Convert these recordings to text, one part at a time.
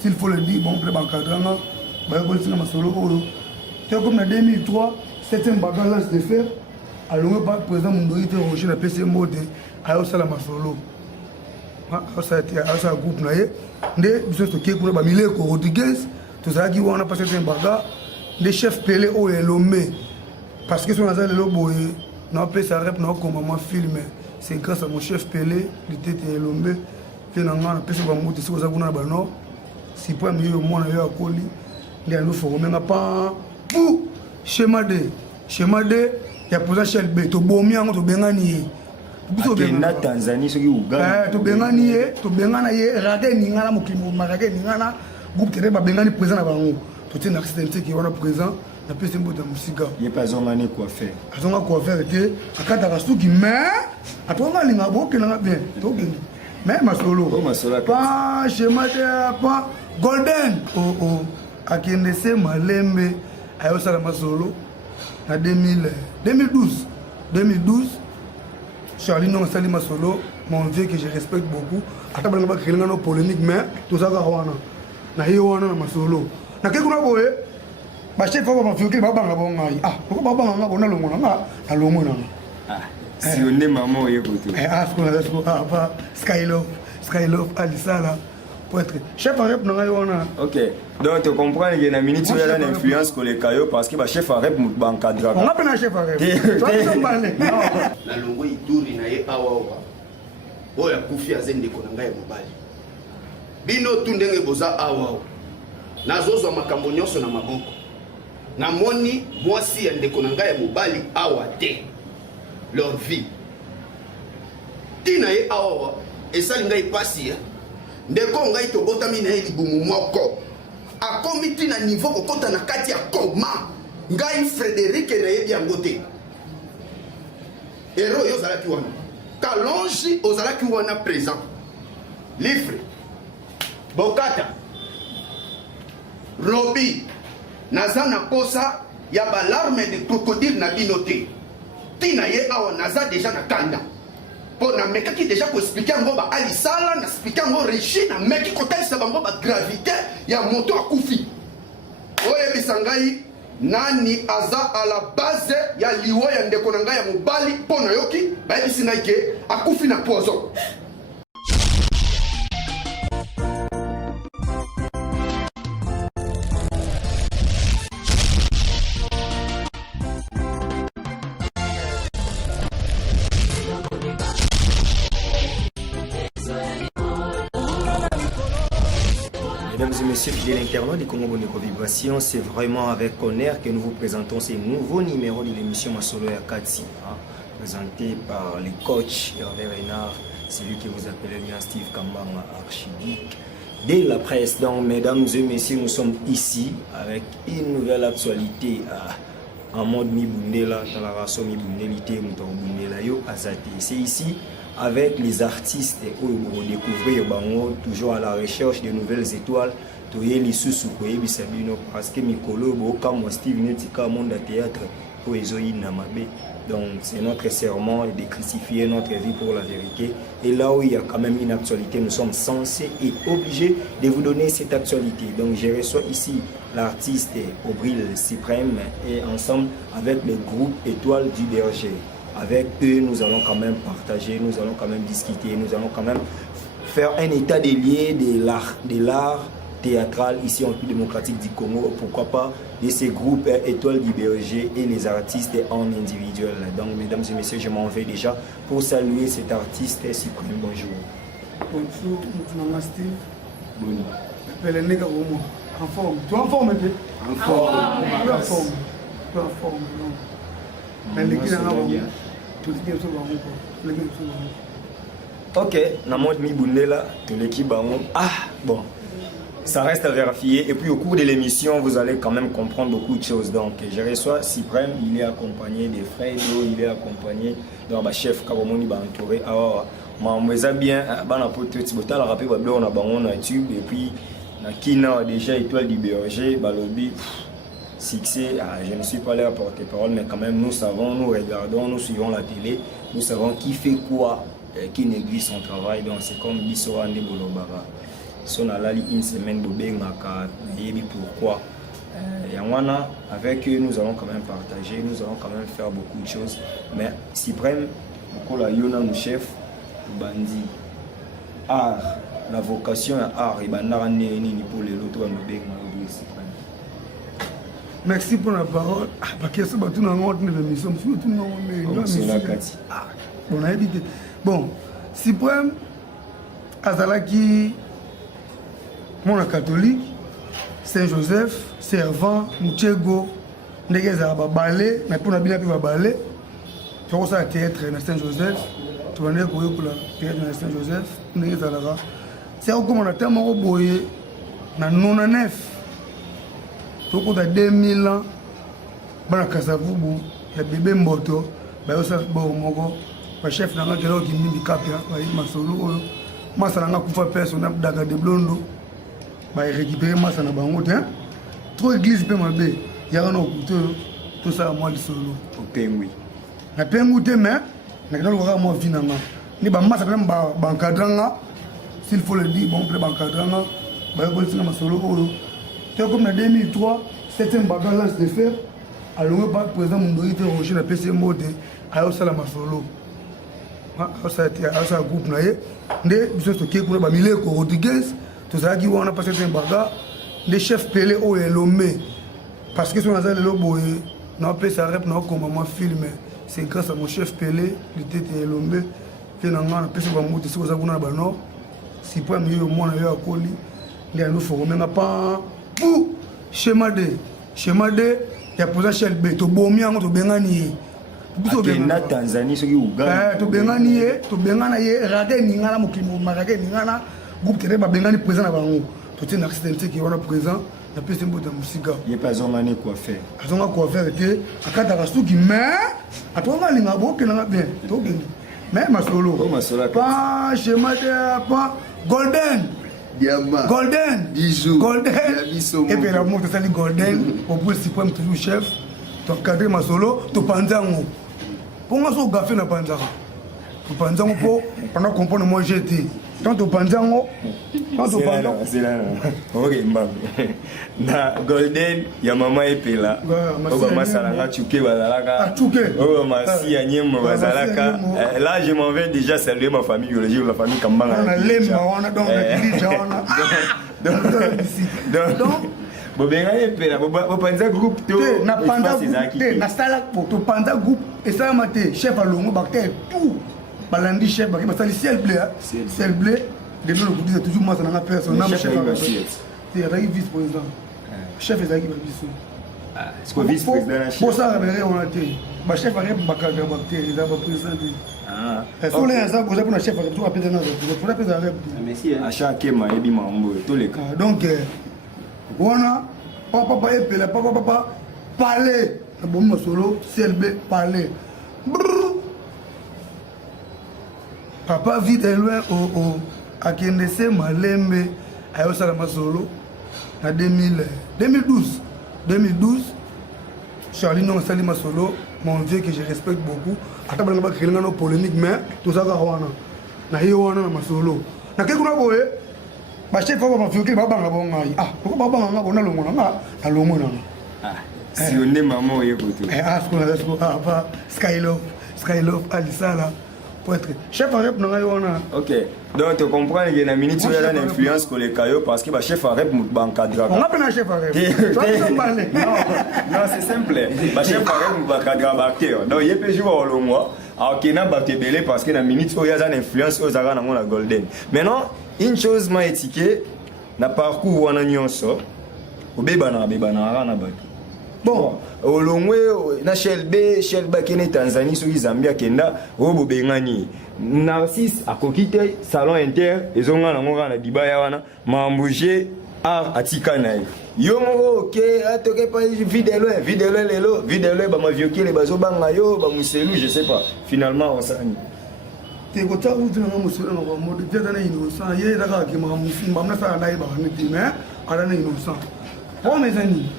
S'il faut le dire, bon, l'encadrement, comme en 2003, c'était un bagage de fer. Alors, le président Moundori était roché dans le PC mode à Osala Masolo. Ça a été un groupe. Rodriguez, tout ça qui a passé un bagage. Les chefs Pelé ou Elomé. Parce que si on a le lobo, on a appelé ça rep, on a comment filmé. C'est grâce à mon chef Pelé, il était Elomé. Que on a appelé ça comme mot, c'est ça qu'on a bano. Si pas mieux au moins à Koli, il y a nous formé n'a pas pour schéma D, il y a posé chez B, to bomia to bengani. Na Tanzanie ce qui Ouganda. To bengana ye rade ningana mokimo marade ningana groupe télé ba bengani présent na bango. To tena accident qui wana présent na pese mboda musika. Il pas zongane quoi faire. Azonga quoi faire était akata kasuki mais atonga linga boke na bien. To gende. Mais masolo. Pas schéma D pas Golden. Oh akende se malembe ayo sala masolo na 2012. Charlie non sali masolo, mon vieux que je respecte beaucoup. Ata banga ba créer ngano polémique mais tout ça ka wana. Na hiyo wana na masolo. Na ke kuna boye ba chef ba mafio ke ba banga bonga. Ah, ko ba banga ngabo na longo na na longo na. Ah, si on est maman yeko tout. Pas Skylove Alisala pour être chef rep na wana. OK. Donc tu comprends qu'il y a une minute sur l'influence que les caillots parce que le chef rep ba encadrer. On appelle un chef rep. Na longo ituri na ye awawa. Oya kufi azende ko nanga ya mobali. Bino tu ndenge boza awawa. Nazozwa makambo nyonso na maboko. Na moni mwasi ya ndeko nanga ya mobali awa te. Leur vie. Tina ye awawa esali ngai pasi ya. Ndeko ngai to botami na ye libumu moko. Akomi tina niveau kokota na kati ya koma. Ngai Frédéric na ye biango te. Héros yo zalaki wana. Kalonji ozalaki wana présent. Livre. Bokata. Robi. Naza na kosa ya balarme de crocodile na binote. Tina ye awa naza déjà na kanda. Po na mekaki déjà ko expliquer ngo ba alisala na expliquer ngo richi na meki ko talisa bango ba gravité ya moto akufi. Oye bisangai nani aza à la base ya liwo ya ndeko na ngai ya mobali pona yoki ba yebisi ngai ke akufi na poison. Mesdames et messieurs, fidèles internautes du Congo Boneko Vibration, c'est vraiment avec honneur que nous vous présentons ces nouveaux numéros de l'émission Masolo ya Katsi, présenté par les coachs Hervé Renard, celui que vous appelez bien Steve Kambanga, archidique de la presse. Donc, mesdames et messieurs, nous sommes ici avec une nouvelle actualité en mode Mibundela, dans la race Mibundelité, Mutambundela Yo Azate. C'est ici avec les artistes où vous découvrez toujours à la recherche de nouvelles étoiles. Parce que Mikolo, comme Steve Netika, monde à théâtre, pour donc c'est notre serment de crucifier notre vie pour la vérité. Et là où il y a quand même une actualité, nous sommes censés et obligés de vous donner cette actualité. Donc je reçois ici l'artiste Obril Suprême et ensemble avec le groupe Étoile du Berger. Avec eux, nous allons quand même partager, nous allons quand même discuter, nous allons quand même faire un état des lieux de l'art théâtral ici en République démocratique du Congo. Pourquoi pas de ces groupes Étoile du Berger et les artistes en individuel. Donc, mesdames et messieurs, je m'en vais déjà pour saluer cet artiste Suprême. Bonjour. Bonjour, mon Steve. Bonjour. En forme. Tu es en forme, tu es en forme. Tu es en forme. Tu es en forme. Ok, Namod Mibundela, tout l'équipe. Ah, bon, ça reste à vérifier. Et puis au cours de l'émission, vous allez quand même comprendre beaucoup de choses. Donc, je reçois Suprême, il est accompagné des frères, il est accompagné de chef Kabomoni, entouré. Alors, je bien, je rappelle on a un tube et puis Kina déjà Étoile du Berger, Balobi. Succès, je ne suis pas là à porter parole, mais quand même nous savons, nous regardons, nous suivons la télé, nous savons qui fait quoi, qui néglige son travail. Donc c'est comme Bissoa Bolobara. son alali une semaine bobengaka nayebi pourquoi. Yangwana, avec eux, nous allons quand même partager, nous allons quand même faire beaucoup de choses. Mais Cyprem, Mokola Yona, mon chef, Bandi, art, la vocation à art, et Bandara Néni pour les lotos à Mobek, Cyprem. Merci pour la parole. Parce que c'est tout le monde de l'émission. Tout le monde c'est la Kati. On a évité. Bon, Cyprem, Azalaki, mon catholique, Saint-Joseph, Servant, Mouchego, Negeza Balé, mais pour la bien balé, tu vois ça théâtre dans Saint-Joseph, tu vas dire pour la théâtre dans Saint-Joseph, Negeza là. C'est comme on a tellement boyé, dans 99, tu vois 2000 ans, dans Kasavubu, il y a bébé Mboto, il y a aussi le chef n'a pas de l'eau qui m'a dit qu'il y a un solo, moi ça n'a pas fait personne d'aga de blondo. Bah récupérer moi ça n'a pas honte hein trop église peut m'abe il y a un autre tout ça moi du solo au pengui na pengoute mais na quand on moi finalement ni ba massa même ba encadranga s'il faut le dire bon peut encadranga ba ko sina ma solo ko te comme en 2003 septième bagalance de fer alors pas président Mondorité Roger na PC mode ayo sala ma solo ça groupe na ye ndé biso to ke ko ba Mileko Rodriguez tout ça qui on a passé un bagarre les chefs Pelé au Elomé parce que si on a le lobo non peut ça rep non comme moi filmer c'est grâce à mon chef Pelé il était Elomé que non on peut se voir monter si vous avez na bano si pour mieux moi na yo akoli les nous former na pas pour schéma de ya posa shell B to bomi yango to bengani na Tanzanie soki Uganda to bengana ye rade ningana mokimo marake ningana groupe télé babengani présent na bango to tena accident qui wana présent na pese mbote musika il pas zongane quoi faire azonga quoi faire te akata rasuki mais atonga linga boke na bien to gende mais masolo pas schéma de pas golden Diamant golden bisou golden et puis la monte ça golden au bout si point toujours chef to cadre masolo to panzango pour moi so gafé na panzango to panzango po pendant comprendre moi j'étais tant au panzango c'est là ok mbambe na golden ya mama epela oba masalanga chuke bazalaka oba masi ya nyembo bazalaka là je m'en vais déjà saluer ma famille biologique la famille Kambanga on a lemba wana donc donc bobenga epela bopanza groupe to na panda na sala to panda groupe et ça maté chef alongo bakter tout balandi chef baki basali ciel bleu de nous le disait toujours moi ça n'a personne chef c'est avec vice président chef est avec biso est-ce que vice président pour ça on a été ba chef avec bakadra bakter ils ont président sur les gens pour ça chef avec tout appeler dans pour appeler avec merci à chaque ma ebi mambo tous les cas donc wana papa epela papa parler bon solo CLB parler papa vite loin au akendese malembe ayo sala masolo na 2012 Charlie non sali masolo mon vieux que je respecte beaucoup ata bana ba créer ngano polémique mais tout ça wana na yo wana na masolo na ke kuna boye ba chef ba ba fioki ba banga bonga pourquoi ba banga bona longo na longo na si on est maman yekoto pas Skylove Alisala pour être chef arep na yo wana OK donc tu comprends que na minute il y a une influence pour les caillots parce que ba chef arep ba encadrer on appelle un chef arep non c'est simple ba chef arep ba encadrer ba acteur donc il peut jouer au longo alors qu'il n'a pas belé parce que na minute il y a une influence aux ara na mon golden maintenant une chose m'a étiqueté na parcours wana nyonso obeba na ara na bato bon olongwe na shelbe kene Tanzanie so Zambia kenda obo bengani Narcisse akokite salon inter ezonga na ngora na dibaya wana mambuje art atika naye yo moko OK atoke pa vidéo lelo ba maviokele bazo banga yo ba muselu je sais pas finalement on s'ani te ko ta utu na muselu na mode tete na innocent ye daga ke ma musimba na sa dai ba ne ti mais ala na innocent pour mes amis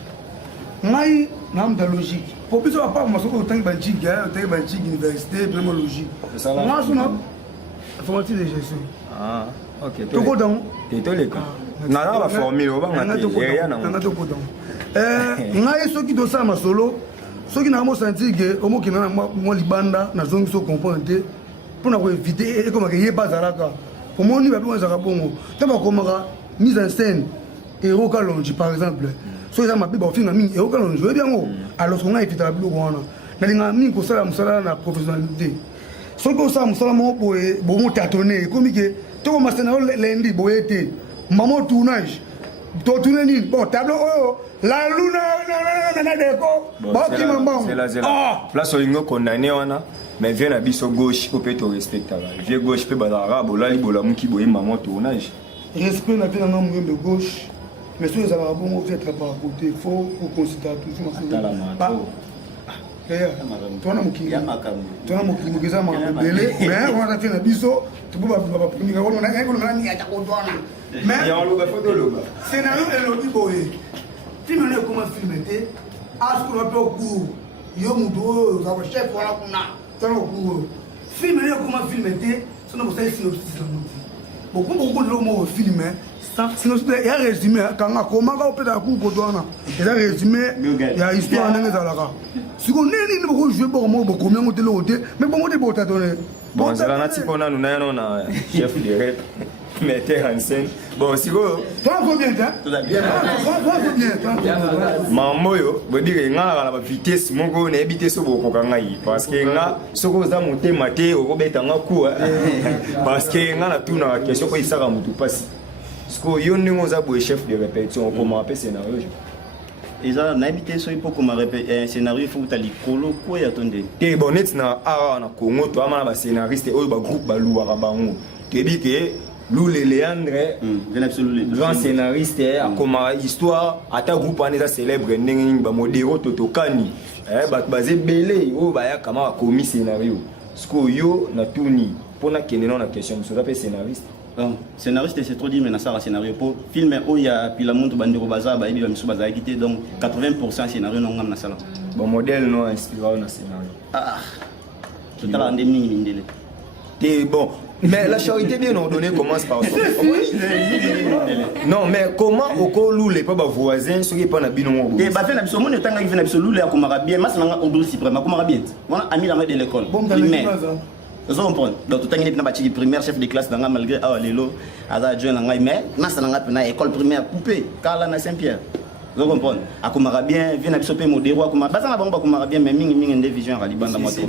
ngai nam da logique pour biso pas ma soko tangi banchi ga tangi banchi université vraiment logique moi sona informatique de gestion Ok, toko donc to les cas. Na ba formule ba ngate ya na. Nanga toko donc. Ngai soki to sa masolo, soki na mo sentir que omo kina na mo libanda na zongi so comprendre pour na ko éviter et comme que yé bazalaka. Pour moi ni ba pour zaka bongo. Taba komaka mise en scène héros kalonji par exemple. So ça m'a bi ba film na mingi héros kalonji bien ngo. Alors qu'on a évité la blog wana. Na linga mingi ko sala musala na professionnalité. Soki ko sa musala mo boye bo mo tâtonner comme que to ko scénario lundi boye té. Maman tournage. To tourner ni bon tableau oh la luna na déco. Ba ki maman. C'est là. Place olingo condamné wana. Mais viens à biso gauche au peut te respecter. Viens gauche peut bazara bola libola muki boye maman tournage. Respect na pe na ngam de gauche. Mais si les Arabes vont être par côté, il faut considérer toujours ma sinon il y a résumé quand on a commencé à faire coup pour toi il y a résumé il y a histoire dans les alaka si on est ni beaucoup jouer pour moi beaucoup combien on te le mais bon on te botte donner bon c'est la nati pona nous na chef de rep metteur en scène bon si go toi faut bien tout bien mamoyo veut dire nga la vitesse moko na vitesse boko kangai parce que nga soko za monter maté au robeta nga coup parce que nga na tout na question ko isaka mutu pasi. Parce que yo ndingo za boye chef de répétition comment appeler scénario. Et ça n'habité so ipo comme un scénario faut ta likolo ko ya tonde. Te bonnet na a na Congo to amana ba scénariste oyo ba groupe ba luwa bango. Te bi ke Loulé Léandre grand scénariste a comme histoire ata groupe ane za célèbre ndenge ba modero totokani ba basé belé o ba ya kama ba commis scénario. Parce que yo na tuni pona keneno na question so appelle scénariste. Scénariste c'est trop dit mais na ça scénario pour film où il y a puis la monde bandiro baza ba ibi ba misu baza quitté donc 80% scénario non ngam na sala bon modèle non inspiré na scénario tout à l'heure ndemni mindele t'es bon mais la charité bien ordonnée commence par ça non mais comment oko loulé pas ba voisin ceux qui pas na bino mo et ba fait na biso mon tanga ki fait na biso loulé akomaka bien mas na odol suprême akomaka bien wana ami la de l'école primaire. Vous comprenez? Donc, tout le monde a été primaire, chef de classe, malgré Lelo, mais dans l'école primaire coupée, car là, à Saint-Pierre. Vous comprenez? À Koumara bien, vient à Bisopé, Modéro, à Koumara. Basa na bomba Koumara bien, mais une division à Liban dans moto.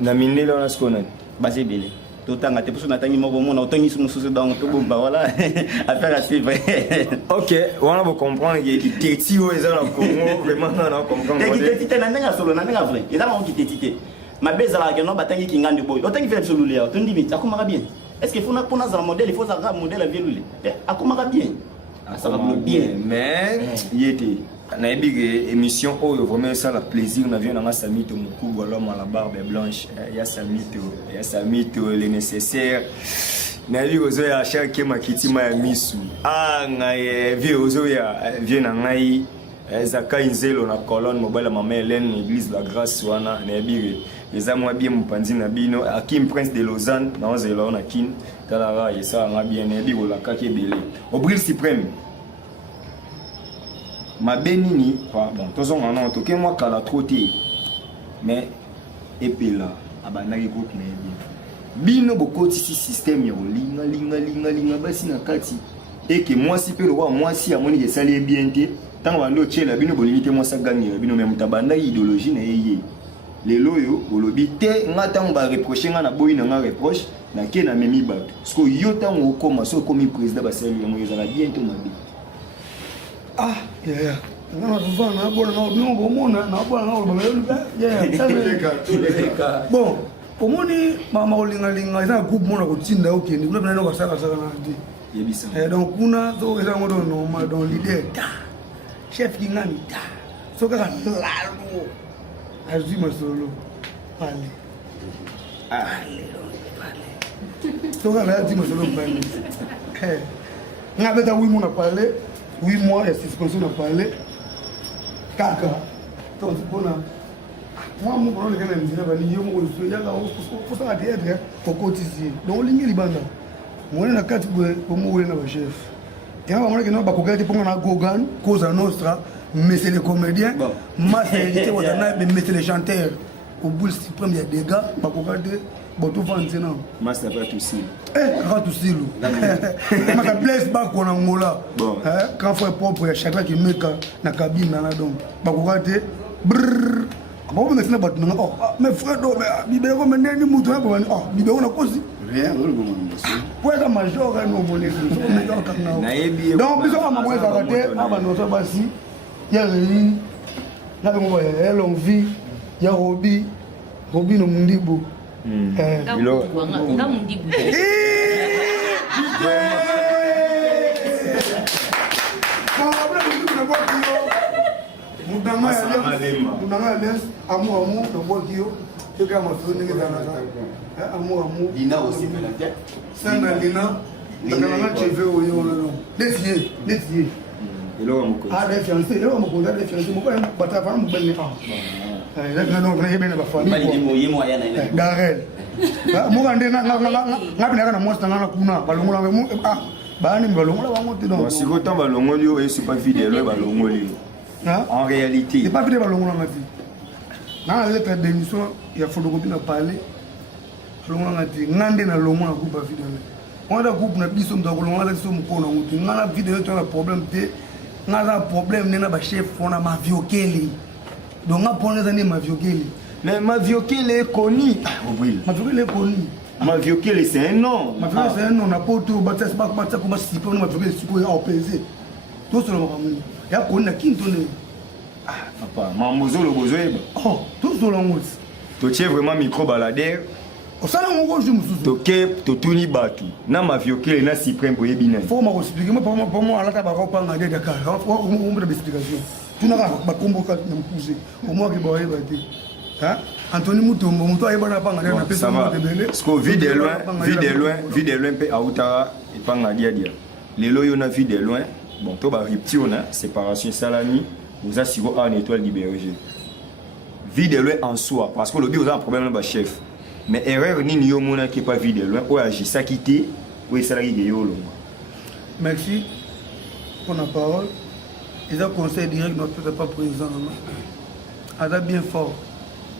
Na mine là, on a ce qu'on a. Basé belé. Tout le temps, tu peux n'attendre mon moment, on a tenu sur mon souci dans tout bon, voilà. Affaire à suivre. Ok, on va comprendre que les tétis, ils ont vraiment comprendre. Les tétis, n'a rien solo, n'a rien vrai. Il a mon qui tétis. Ma baisse à la gueule, bataille qui gagne du boy. Autant qu'il fait absolument, tu dis, à comment bien? Est-ce qu'il faut pour nous un modèle, il faut un modèle à violur. À comment bien? Ça va bien. Mais, il était. On a une émission où vraiment ça le plaisir, on a vu dans Samito Moukou, l'homme à la barbe blanche, il y a Samito, les nécessaires. On a vu aux yeux à chaque qui m'a quitté ma mise. Ah, on a vu aux yeux à Viennaï. Zaka Inzelo na colonne mobile à maman Hélène l'église la grâce wana na bire les amwa bien mupanzi na bino Akim Prince de Lausanne na Zelo na kin talara yesa nga bien na biro la kake belé au bril suprême ma benini pas bon tozo ngana to ke moi kala troté mais epela abanaki groupe na bien bino bokoti si système ya linga basi na kati et que moi si pe le roi moi si amoni que ça les bien té tant bando tchela bino bolimité moi ça gagne bino même tabanda idéologie na yeye les loyo bolobi te ngata ba reprocher nga boyi na nga reproche na ke na memi bato parce que yo tant o koma so komi président ba selu mo ezala bientôt mabe ah yeah na vivant na bona na bomona na bona na bon omoni mama olinga eza groupe mona ko tinda okende kuna bana no saka na ndi yebisa donc kuna to eza ngodo normal dans l'idée chef kingani ta so kaka lalo azwi masolo pale so kaka azwi masolo pale ngabe ta 8 mois na pale 8 mois et suspension na pale kaka to bona moi mon problème quand même dire bani yo mo so ya la faut ça être pour cotiser donc lingi libanda Moi, na kati pour mourir na chef. Et on va dire que nous bakokela te ponga na Gogan, Cosa Nostra, mais c'est les comédiens. Mas hérité mais c'est les chanteurs. Au bout suprême il y a des gars bakokela te boto vendre non. Mas n'a pas tout si. Quand tout si lo. Ma ka bless ba ko na ngola. Quand faut propre ya chacun qui met na cabine na donc. Bakokela te brrr. Bon, on a fait battre non. Oh, mes frères do bibe ko meneni mutu na ko oh bibe on a cause. Rien, on le monsieur. Pour être major, on est donc, plus on a moins arrêté, il y a Rémi, il y a L'Envie, il y a Roby, Roby no Mundibo. Amour. Lina aussi, peut-être. Lina. Défié. Ah, des fiancés. Et on me connaît des fiancés. Mon père, bata femme, mon belle femme. Darel. Moi, si autant balongolio et c'est pas fidèle balongolio. En réalité, c'est pas fidèle balongolio ma vie. Dans la lettre d'émission, il y a photocopie na parler. Longa ngati ngande na longa na groupe vidéo. On a groupe na biso mdako longa la biso mkona mutu. Ngana vidéo to na problème te. Ngana problème nena ba chef on a ma viokeli. Donc on prend les ma viokeli. Mais ma viokeli est connue. Ma viokeli est connue. Ma viokeli c'est un nom. Ma viokeli c'est un nom na poto batas ba batsa ko ba sipe na ma viokeli sipo ya opz. Tout sur le moment. Ya konna kintone. Ah papa, mamozolo bozoeba. Oh, tout sur le moment. Tu es vraiment micro baladeur. Au salon on joue mususu. Toke totuni batu. Na ma viokeli na suprême boyebi na. Faut m'a expliquer moi pour moi ala ta ba ko pa ngade Dakar. On me explication. Tu n'as pas convoqué na mpuze. Au moins que boyeba te. Hein? Anthony Mutombo muto ayeba pa ngade na pesa mo tebele. Parce que vie de loin pe autara et pa ngade dia. Lelo yo na vie de loin. Bon, to ba rupture na séparation salami, vous assurez à une étoile libérée. Vie de loin en soi parce que le but a un problème na chef. Mais erreur ni yo mona qui pas vie de loin ou agir ça quitter ou ça qui yo lo. Merci pour la parole. Ils ont conseil direct notre pas président. Ada bien fort.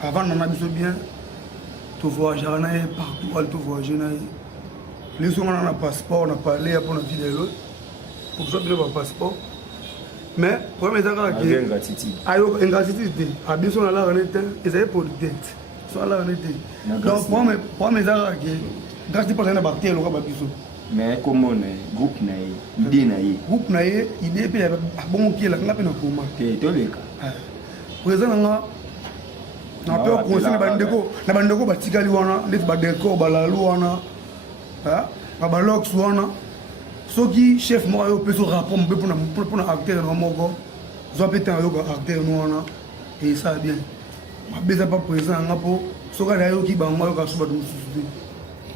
Avant on a bien tout voyager partout tout voyager na. Les gens on a passeport, on a parlé pour notre vie de l'autre. Pour que je un passeport. Mais premier temps que ingratitude. Ayo ingratitude. A bien son la renette, ils avaient pour dette. Soit la renette. Donc pour mes arts que grâce pour na bactérie lo ka biso. Mais comment groupe na idée na yi. Groupe na yi idée pe bon ki la ngapi na koma. To leka. Président nga na pe conseil na bandeko batikali wana ndeti ba décor balalu wana. Ba lox wana. Soki chef moi yo peso rapport mbe pour na acteur no moko zo pété yo acteur no wana et ça bien mabeza pas présent ngapo soka da yo ki bango yo ka suba dum susu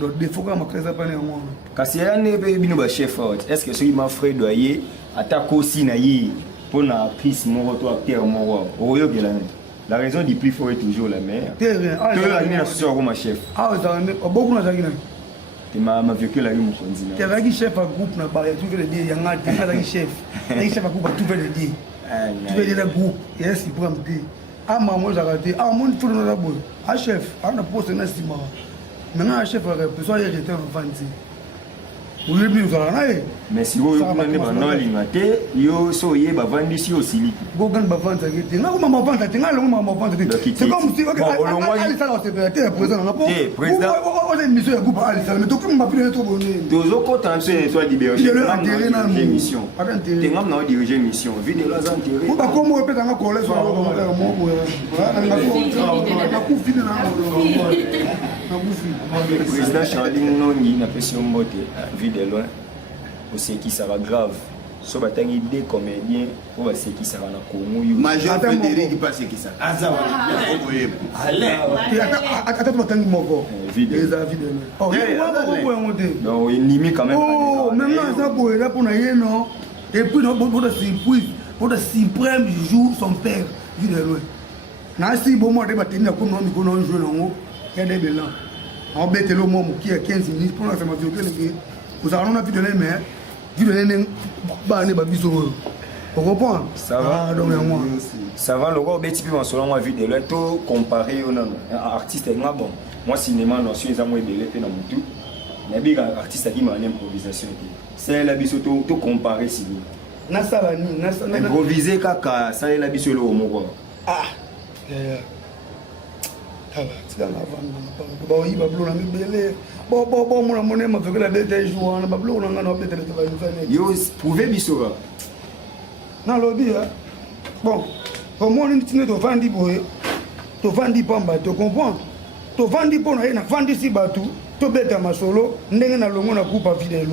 donc des fois ma kaza pa ne ngwana kasi ya ne be bino ba chef out est-ce que soki ma frère doyer atako si na yi pour na actrice moko to acteur moko oyo ke la raison du plus fort est toujours la mère terrain ah ni na soso ma chef ah ça ne beaucoup na zakina ma vécu la rue Mokonzi. Tu as chef à groupe na ba tu veux le dire yanga tu as chef. Tu chef à groupe tu veux le dire. Tu veux dire le groupe et si pour me dire ah maman j'ai raté ah mon tout dans la boule. Ah chef, on a posé na sima. Maintenant chef a besoin de rester en fancy. Vous le bien ça là. Mais si vous prenez ba non limité, yo so ye ba vandi si osili. Go gan ba vanda qui nga ma vanda tinga lo ma vanda. C'est comme si Ali ça c'est président na po. Président on est mission groupe Ali ça mais tout comme m'a pris trop bonné. Tozo kota nso étoile libérée. Mission. Tinga na diriger mission. Vidéo là enterré. Ko ba ko mo pe tanga collège so mo mo. Na ku fini na le président Charline Noni n'a pas si on mote de loin pour ce qui sera grave. So ba tangi des comédiens pour ce qui sera na Congo. Major Frédéric passe qui ça. Azawa. Allez. Attends ma tangi moko. Vidéo. Oh, non, il limite quand même. Oh, maintenant ça pour là pour na non. Et puis non pour le suprême jour son père vidéo loin. Na si bon moi de batini ko non ko non jouer non. Il y a des blancs. On bête le moment qui est 15 minutes pour la faire ma Vous avez vu de l'aimé, vu de l'aimé, bah, n'est pas bisous. Vous comprenez? Ça va. Ah, donc, moi. Ça va, le roi, petit peu, selon moi, vu de l'aimé, tout comparé au artiste, bon. Moi, cinéma, non, si les amours belé, puis dans mon tout. Mais bien, artiste qui m'a une improvisation. C'est la bisou, tout comparé, si vous. Improviser, kaka, ça est la bisou, le homo. Ah, c'est dans la vente. Bon, il va blou la belé. Bon, mon monnaie m'a fait la bête un jour, on va blou, on a un peu de travail. Yo, pouvez bisou. Non, lobby, bon, pour moi, tu ne te vendis pas, tu vendis pas, tu comprends? Tu vendis pas, tu vendis si batou, tu bête à ma solo, n'est-ce pas le coupe à fidèle.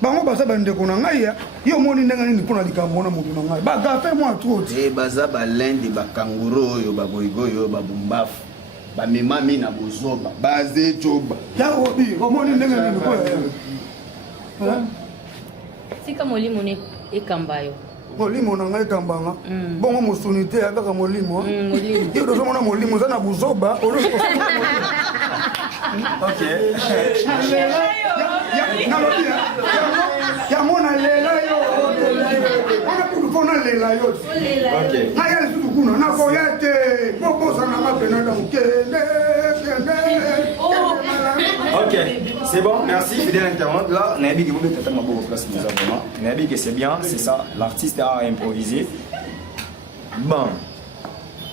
Bango basa bande ko nanga ya yo moni ndanga nini pona likamona mutu nanga ba ga fait moi trop baza balende ba kanguro yo ba boigo yo ba bumbafu ba memami na bozoba baze choba ya obi o moni ndanga nini ko ya sika molimo ne ekambayo molimo nanga ekambanga bongo mosunité akaka molimo yo dozo mona molimo za na bozoba o Ok. Ya mona lela yo. Ona kudufona lela yo. Ok. Na yale tutu kuna na ko yate. Bobo sana mapena da mukende. Ok, c'est bon, merci, fidèle internaute. Là, Nabi qui vous met totalement beau place, nous avons. Nabi que c'est bien, c'est ça, l'artiste a improvisé. Bon,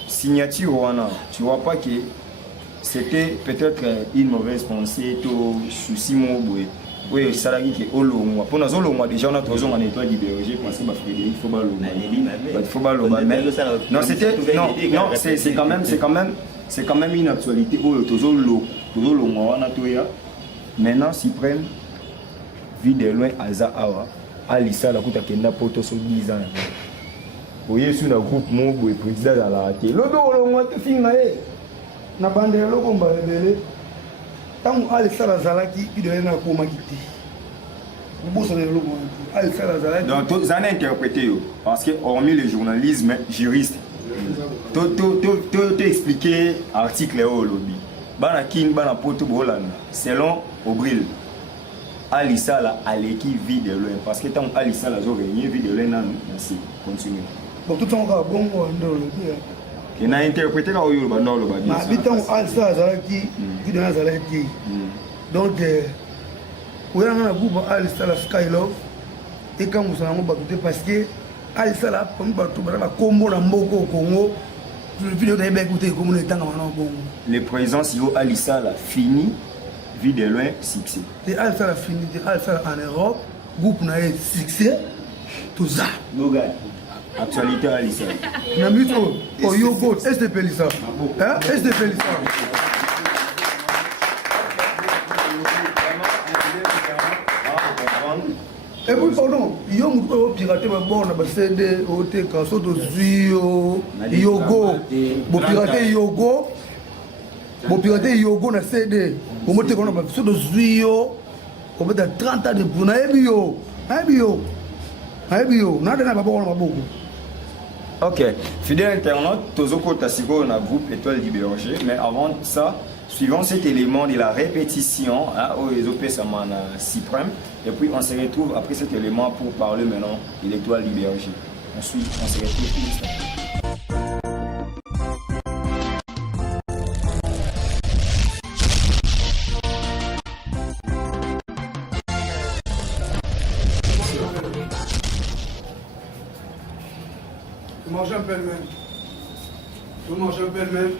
signature Wana, tu vois pas que c'était peut-être une mauvaise pensée, tout souci mon boué. Oui, ça l'a dit que au long mois. Pour nous au long mois déjà on a toujours en étoile libéré parce que Frédéric faut pas le. Faut pas le. Non, c'était non, c'est quand même une actualité où toujours le mois on a tout ya. Maintenant Cyprien vit de loin Aza Awa Alissa la kuta kenda poto sur 10 ans. Oye sur le groupe mon boué président à la raté. Le do le mois te fingaé. Na bande lo komba rebele tangu Alissa la zalaki idole na koma kiti bossa le lo Alissa la zalaki donc tous en interprété parce que hormis le journalisme juriste tout expliquer article au lobby bana kin bana poto bolana selon Obril Alissa la aleki vide loin parce que tant Alissa la zo régner vide loin na merci continue donc tout en bongo ndo lobby qui n'a interprété quand il va dans le bas. Ma habitant Alissa Zalaki, qui donne Zalaki. Donc, on a un groupe Alissa la Skylove et quand vous en avez battu parce que Alissa la comme battu la combo na mboko au Congo. Le vidéo d'Ebe écouté comme on est en bon. Les présences yo Alissa la fini vie de loin succès. Et Alissa la fini, Alissa en Europe, groupe na succès tout ça. Actualité Alissa. Namito, oh yo go, est-ce que Pelissa? Hein? Est-ce que Pelissa? Et puis pardon, yo mo pirater ba bon na CD o te ka so do zuyo yogo. Bo pirater yogo. Bo pirater yogo na CD. O mo te ko na ba so do zuyo. O mo da 30 ans de buna ebio. Ebio. Ebio, nada na ba bon na boko. Ok, fidèle internaute, Tozoko Tassiko, on a groupe Étoile Libéré. Mais avant ça, suivant cet élément de la répétition, au ESOP Samana Cyprien, et puis on se retrouve après cet élément pour parler maintenant de l'Étoile Libéré. Ensuite, on se retrouve tout ça. Tu manges un peu le même. Tu manges un peu le même.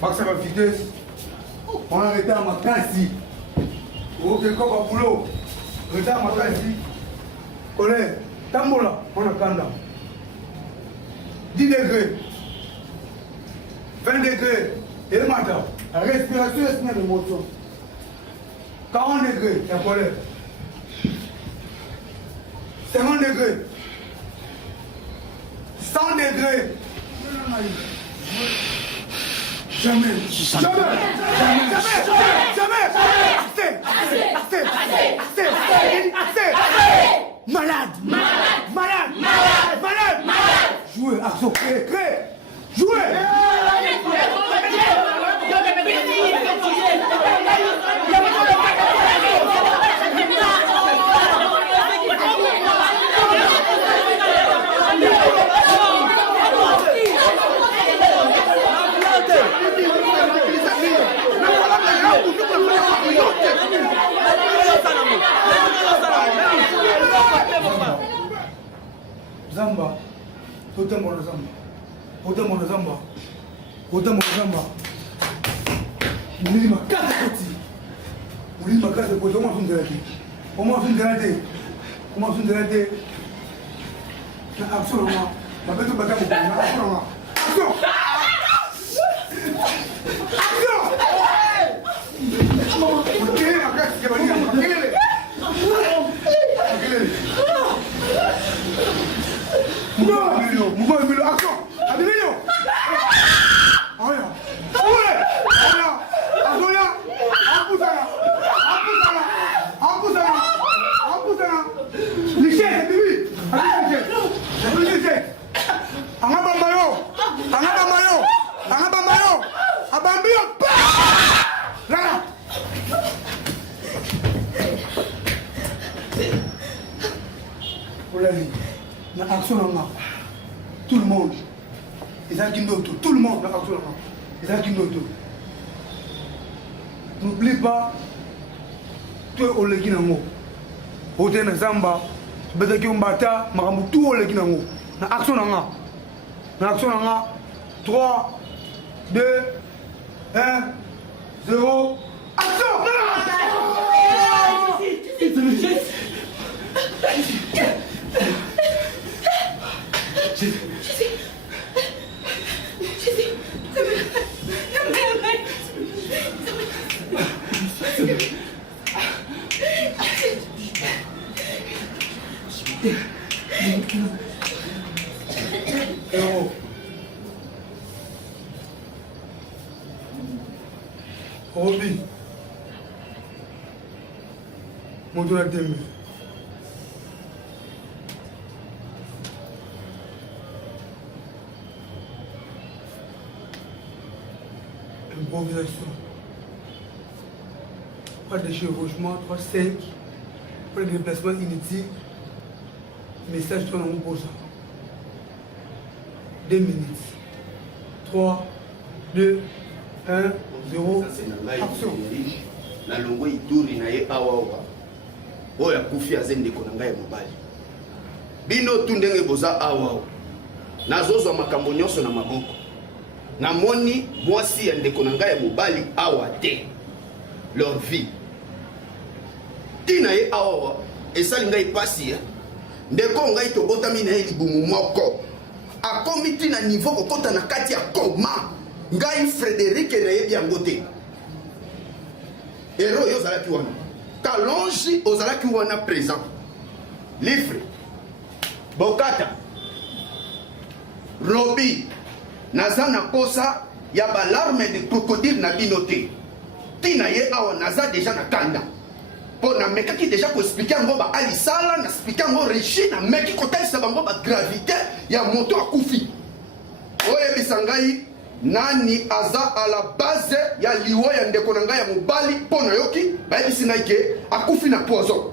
Max à la vitesse. On a arrêté à ma classe ici. Ok, comme à boulot. Arrêté à ma classe ici. Collègue, Tambola, on a Kanda. 10 degrés. 20 degrés. Et le matin, la respiration est une émotion. 40 degrés, c'est un collègue. 50 degrés. 100 degrés. Jamais. Jamais. Malade. Jouez, action, crée. Jouez. Zamba. Autant mon Zamba. Autant mon Zamba. Autant mon Zamba. Mouli ma carte petit. Mouli ma carte petit. Comment tu me dis? Comment tu me dis? Comment tu me dis? Absolument. Ma bête au bataille. Absolument. Action! Action! Quelle est ma carte? Quelle est? Mouvement, action! Adivino! Olha! Olha! Olha! Amputana! Lichette, Bibi! Lichette! Angabamayo! Abambio! Là! La action tout le monde. Ils ont tout le monde. La action ils ont n'oublie pas, tu es au Leginango. Au Zamba, Bedaki Umbata, Maramutu au Leginango. La action 3, 2, 1, 0. Action! Roby, mon doigt d'aimer. Improvisation. Pas de chevauchement, 3-5. Pas de déplacement inutile. Message dans mon pose. 2 minutes. 3, 2, 1, 0. Action. Na longo ituri na ye awawa. Oya kufi azende konanga ya mobali. Bino tundenge boza awawa. Nazozwa makambo nyonso na maboko. Namoni mwasi ya ndeko na ngai ya mobali awa te. Leur vie. Tina ye awa esali ngai pasi ya. Ndeko ngai tobotami na ye libumu moko. Akomi tina niveau kokota na kati ya koma. Ngai Frédéric na ye biango te. Ero yo zalaki wana. Kalonji ozalaki wana présent. Livre. Bokata. Roby. Naza na kosa ya balarme de crocodile na binote. Tina ye awa naza déjà na kanda. Po na mekaki déjà ko expliquer ngo ba alisala na expliquer ngo Régine na meki kotalisa bango ba gravité ya moto akufi. Oye bisangai nani aza à la base ya liwo ya ndeko na ngai ya mobali po na yoki ba yebisi ngai ke akufi na poison.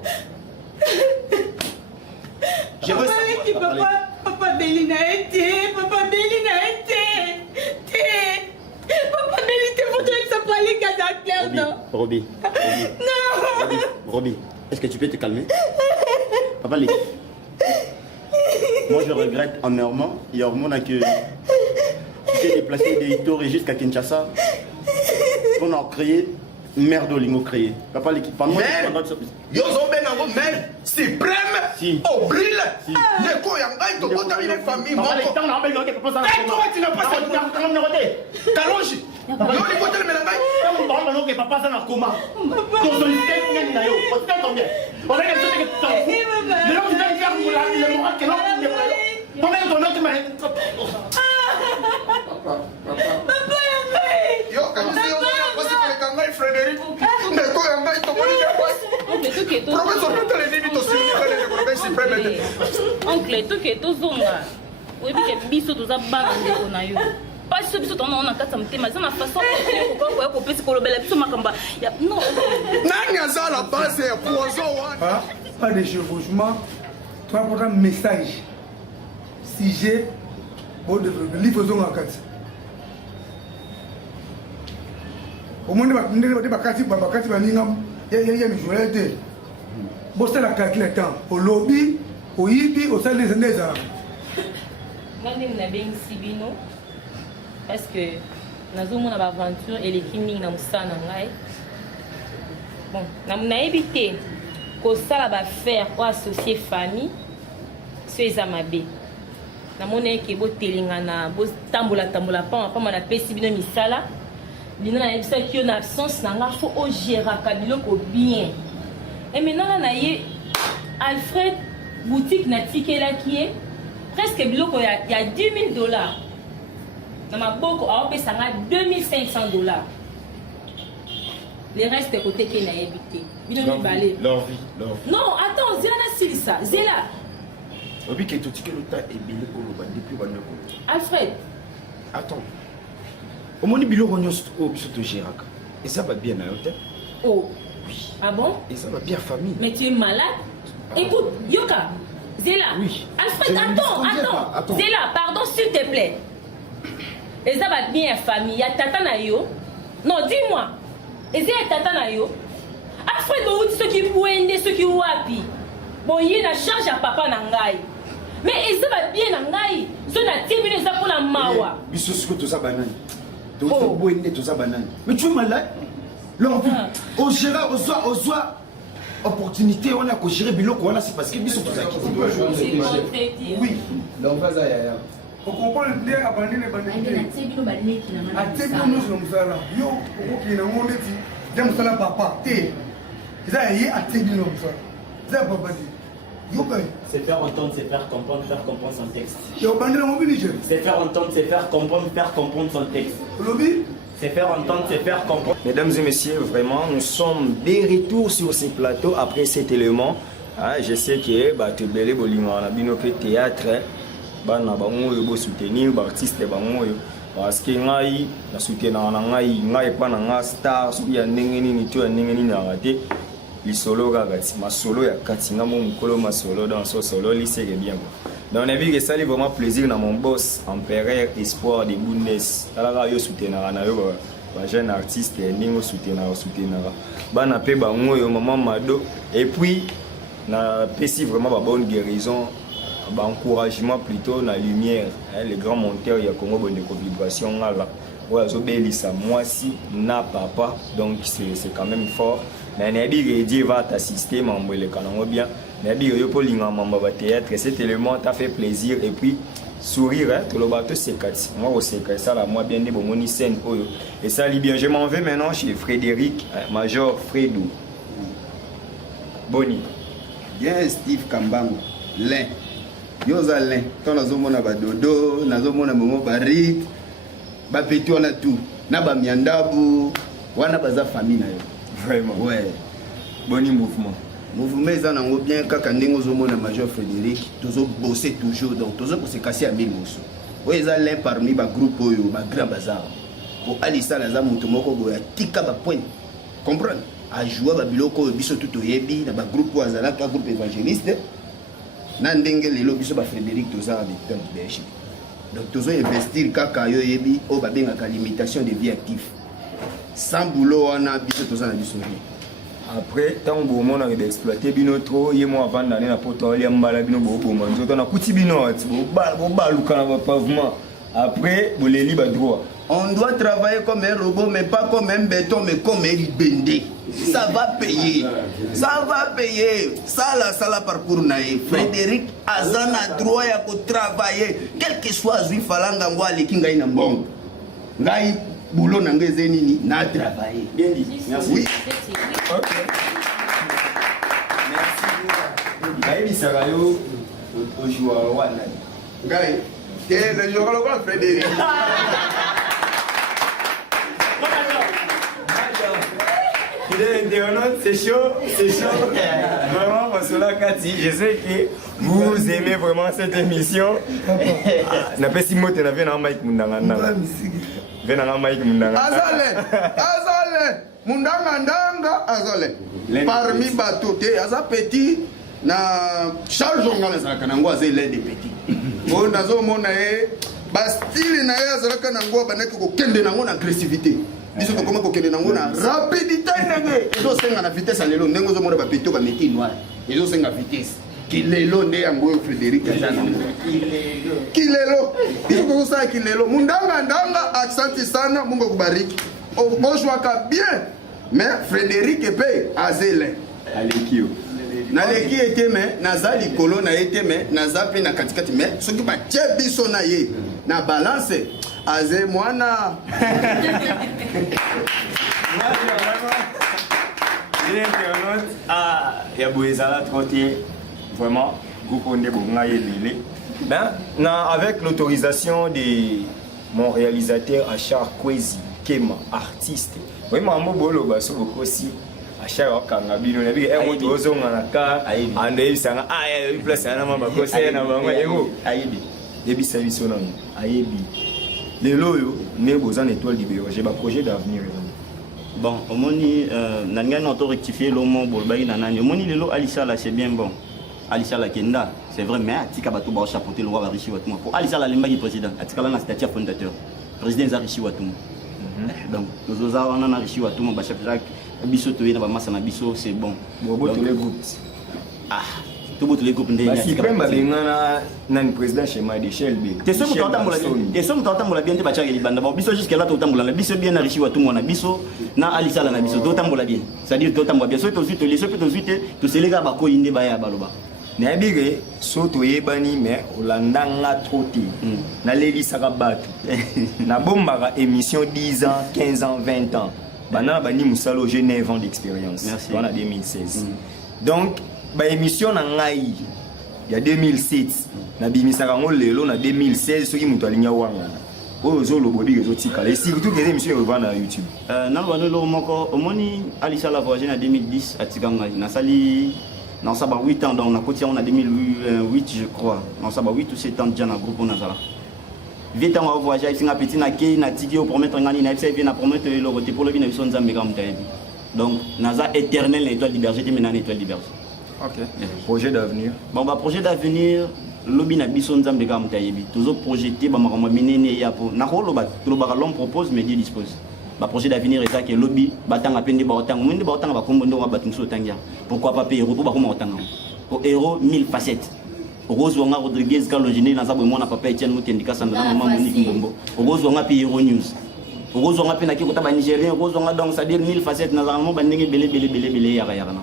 Je veux savoir. Papa Béli n'a été, Papa Béli n'a été. Papa Béli, t'es foutu avec sa palique à ta claire, non? Roby. Non. Roby, est-ce que tu peux te calmer? Papa Béli. Moi je regrette amèrement, Yormon a que tu t'es déplacé de Itore jusqu'à Kinshasa pour en créer merde au lingo créé. Papa l'équipe pendant Yozo benango mère suprême au bril neko yangai to botami les familles moko. Et toi tu n'as pas cette Kalonji. Yo ni botel melangai. Comme papa non que papa ça na coma. Ton sollicité nani na yo. Parce que combien? On a quelque chose que tu t'en fous. Le nom tu dois faire pour le moral que non. Combien ton nom tu m'as Yo Kalonji yo parce que le kangai Frédéric neko yangai to boni les boys. Professeur tu les dis to suivre les kangai suprême. Oncle to ke to zonga. Oui bi ke biso to za bana ndeko na yo. Pas ce biso tona ona kata mtema za na façon ko ko pesi ko lobela biso makamba. Non. Nani aza la base ya poison wana. Pas de chevauchement. Tu vas prendre un message. Si j'ai bon de livre zonga kati. Au moins de bakati baninga ya mijoete. Bosta la calcule temps au lobby au yibi au salle des ndeza. Ngande mnabengisi bino parce que nazomona ba aventure eleki mingi na mosala na ngai. Bon, nayebi te kosala bafaire o associé famille so eza mabe. Namona eke botelingana botambola pamba napesi bino misala bino nayebisaki yo na absence na nga fo ogéraka biloko bien. Et maintenant na ye Alfred boutique natikelaki ye presque biloko ya $10,000 na maboko aopesa nga $2,500. Le reste côté qui n'a évité. Leur vie. Non, attends, Zéla n'a pas ça. Zéla. Obi que tout que le temps est bien depuis Alfred. Attends. Au moins bilo rognos au bisoto Géraka. Et ça va bien à l'hôtel. Oh. Oui. Ah bon? Et ça va bien famille. Mais tu es malade? Écoute, Yoka. Zéla. Oui. Alfred, attends. Zéla, pardon s'il te plaît. Et ça va bien famille. Il y a tata na yo. Non, dis-moi. Et c'est tata na yo. Alfred bon ceux qui pouende ceux qui wapi. Bon il na charge à papa na ngai. Mais et ça va bien na ngai. So na tibine ça pour la mawa. Biso ce que tout ça banane. Tout ça pouende tout ça banane. Mais tu es malade. Leur vie. Au gérer au soir opportunité on a ko gérer biloko on a c'est parce que biso tout ça qui. Oui. Donc vas-y ya. On comprend le bien abandonné les bandits. A tebino nous sommes là. Yo, on qui na ngone ti. Dem sala papa. Té. Ça y est a tebino ça. Ça papa dit. Yo kay. C'est faire entendre, c'est faire comprendre son texte. Yo bandit la mobilité. C'est faire entendre, c'est faire comprendre son texte. Lobby. C'est faire entendre, c'est faire comprendre. Mesdames et messieurs, vraiment, nous sommes des retours sur ces plateaux après cet élément. Je sais que tu belé bolinga na bino pe théâtre. Bana bango yo bo soutenir ba artiste bango yo parce que ngai na soutenir na ngai pa na nga star so ya ndenge nini to ya ndenge nini na raté li solo gagati ma solo ya katinga mo mukolo ma solo dans so solo li c'est bien donc on a vu que ça lui vraiment plaisir na mon boss empereur espoir de Bundes ala yo soutenir na yo ba jeune artiste ndingo soutenir bana pe bango yo maman Mado et puis na pesi vraiment ba bonne guérison. Encouragement plutôt dans la lumière, les grands monteurs il y a Congo bonne vibration là ouais ça moi si na papa donc c'est quand même fort mais Nabi Dieu va t'assister membre le canon bien Nabi yo polinga membre va théâtre cet élément t'a fait plaisir et puis sourire tout le bateau c'est quatre moi aussi ça là moi bien des bomoni scène et ça lit bien je m'en vais maintenant chez Frédéric Major Fredou Boni bien Steve Kambango l'un Yozalin, quand nous avons un dodo, nous avons un moment barit, bapeti on a tout, naba miandabu, wana baza famille. Vraiment. Ouais. Boni mouvement. Mouvement ils en ont bien quand nous avons un Major Frédéric, tous bosser toujours donc tous pour se casser à 1000 mousses. Ouais ils allaient parmi ba groupe oyo, ba grand bazar. Pour alisa la za mutu moko boya tika ba point. Comprendre? A jouer ba biloko biso tout oyebi na ba groupe wazala ka groupe évangéliste. Nandenge lelo biso ba Frédéric toza avec temps leadership. Donc tozo investir kaka yo yebi o ba benga ka limitation de vie active. Sans boulot wana biso toza na biso. Après tant bon on a exploité bino trop yé moi avant d'aller na poto ali mbala bino bo manzo to na kuti bino bo baluka na pavement. Après boleli ba droit. On doit travailler comme un robot, mais pas comme un béton, mais comme un bendé. Ça va payer. Ça va payer. Ça, la parcours naïf. Frédéric Azan a droit à travailler. Quel que soit le falanga ngwa le kinga ina mbongo. Ngai boulot nangé zenini na travailler. Bien dit. Merci. Oui. Ok. Merci. Baïbi Sarayo au joueur wana. Ngai. T'es le joueur le Frédéric. C'est chaud, Vraiment, parce que là, Cathy, je sais que vous aimez vraiment cette émission. N'a pas si mot, tu n'as pas Mike Mundanga. Mike Mundanga. Azale, Mundanga, Azale. Parmi bateaux, Aza petit, na Charles Jongal, Zakanangwa, c'est l'aide des petits. On a zo monae, Bastille, Naya, Zakanangwa, Baneko, Kende, Nangon, agressivité. Biso to koma kokende nango na rapidité ndenge ezo senga na vitesse alelo ndenge zo mona ba peto ba meti noir ezo senga vitesse kilelo nde yango oyo Frédéric aza nango kilelo biso tokosala kilelo mundanga ndanga asante sana Mungu akubariki ozwaka bien mais Frédéric epe azele alekio naleki ete me naza likolo na ye te me naza mpe na katikati me soki batie biso na ye na balance aze mwana ya boezala trotier vraiment groupe onde bonga yelele ben avec l'autorisation de mon réalisateur Achar Kwezi Kema artiste vraiment mo bolo baso bokosi Achar wakanga bino na bi moto ozonga na ka ande bisanga ya place na mama bakosi na bango ego ayebi yebisa biso na ayebi lelo yo ne bozan étoile du berger ba projet d'avenir. Bon, au moni, n'a auto rectifié l'homme bolbaï nanani. Au moni lelo Alissa là c'est bien bon. Alissa la kenda, c'est vrai mais atika bato ba chapeauter le roi Rishi Watuma. Pour Alissa la lemba qui président, atika la statut fondateur. Président Rishi Watuma. Donc nous osons on a Rishi Watuma ba chaque biso to na ba massa na biso c'est bon. Bon tous les groupes. Ah, tout les groupes ndé. Si prend bengana nan président schéma d'échelle B. T'es sûr que t'entends bien? T'es sûr que t'entends bien te bachanga libanda. Bon biso jusqu'à là t'entends la biso bien na Rishi Watuma na biso na Alissa la na biso t'entends bien. C'est-à-dire t'entends bien. So to suite les so to suite to selega ba ko inde ba ya baloba. Na bire so to yebani mais olandanga troti. Na leli sakabato. Na bombaka émission 10 ans, 15 ans, 20 ans. Bana bani musalo j'ai 9 ans d'expérience. Voilà 2016. Donc ba émission na ngai ya 2007 na bimisaka ngo lelo na 2016 soki muto alinya wanga oyo zo lobobi kezo tika et surtout que émission yo na YouTube na ba lelo moko omoni Alissa la voyage na 2010 atika ngai na sali na ça ba 8 ans donc na kotia on a 2008 je crois na ça ba 8 ou 7 ans déjà na groupe on a ça vite on va voyager ici na petit na ke na tiki au promettre ngani na FCV na promettre le roté pour le bina biso nzambe ka mutayebi donc naza éternel l'étoile du berger te mena l'étoile du berger. Ok. Projet d'avenir. Bon, bah, projet d'avenir, lobby na biso nzambe ka mutayebi. Toujours projeté, bah, makambo minene ya po. Na ko loba, l'homme propose, mais Dieu dispose. Bah, projet d'avenir est ça que lobby, batanga pende ba otanga. Mwende ba otanga ba kombo ndo ba batunso otanga. Pourquoi pas héros pour ba koma otanga. Au héros 1000 facettes. Rose Wanga Rodriguez Kalogine na zabwe mwana papa Etienne Mutendika sandana maman Monique Mbombo. Rose Wanga pi Hero News. Rose Wanga pe na ki kota ba Nigérien, Rose Wanga donc ça dire 1000 facettes na zalamo ba ndenge belé yara na.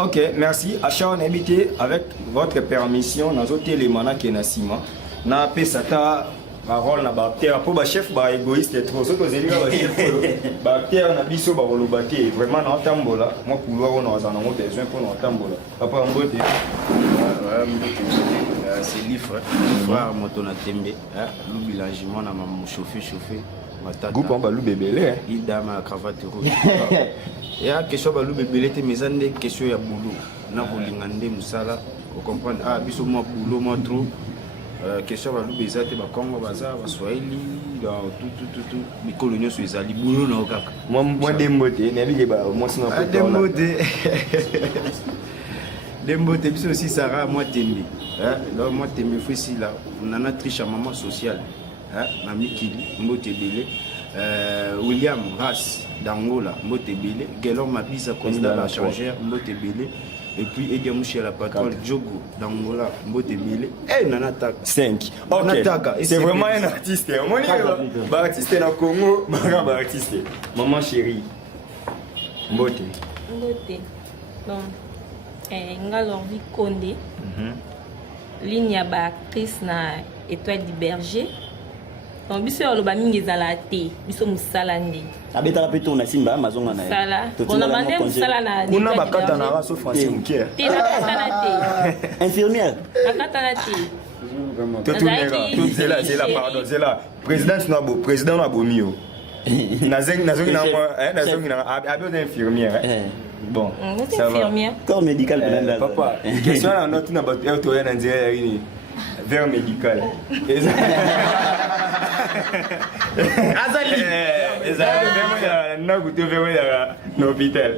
Ok, merci. Acha on habité avec votre permission dans hôtel Lemana Kenasima. Na pesata parole na bactère pour ba chef ba égoïste trop so to zeli ba chef bactère na biso ba rolobate vraiment na tambola moi couloir on a dans besoin pour na tambola papa mbote c'est livre frère moto na tembe lu bilangement na maman chauffer matata groupe on ba lu bébélé il dama cravate rouge ya question ba lu bébélé te mezande question ya boulot na bolingande musala ko comprendre biso mo boulot mo trop question ba lu bezate ba Congo baza ba Swahili dans tout bikolonio so ezali boulot na okaka moi dembote na bige ba moi sina ko dembote biso aussi Sarah moi tembe donc moi tembe faut ici là on a notre triche à maman sociale na mikili mbote belé William Ras d'Angola mbote belé Gelor Mabisa candidat la changère mbote belé et puis Edia Mouchi à la patronne Djogo d'Angola mbote belé et Nana Taka 5 ok c'est vraiment un artiste mon ba artiste na Congo ba artiste maman chérie mbote donc Ngalor Vikonde ligne ya ba actrice na Étoile du Berger. Donc biso ya loba mingi ezala te biso musala nde abetala pe tona simba mazonga na sala on a mandé musala na kuna bakata na raso français mukier te na kata te infirmière kata na te tout c'est là pardon c'est là président na bomio nazeng na abio infirmière bon ça va corps médical papa question na note na bato to ya nzela ini vers médical. Azali. L'hôpital.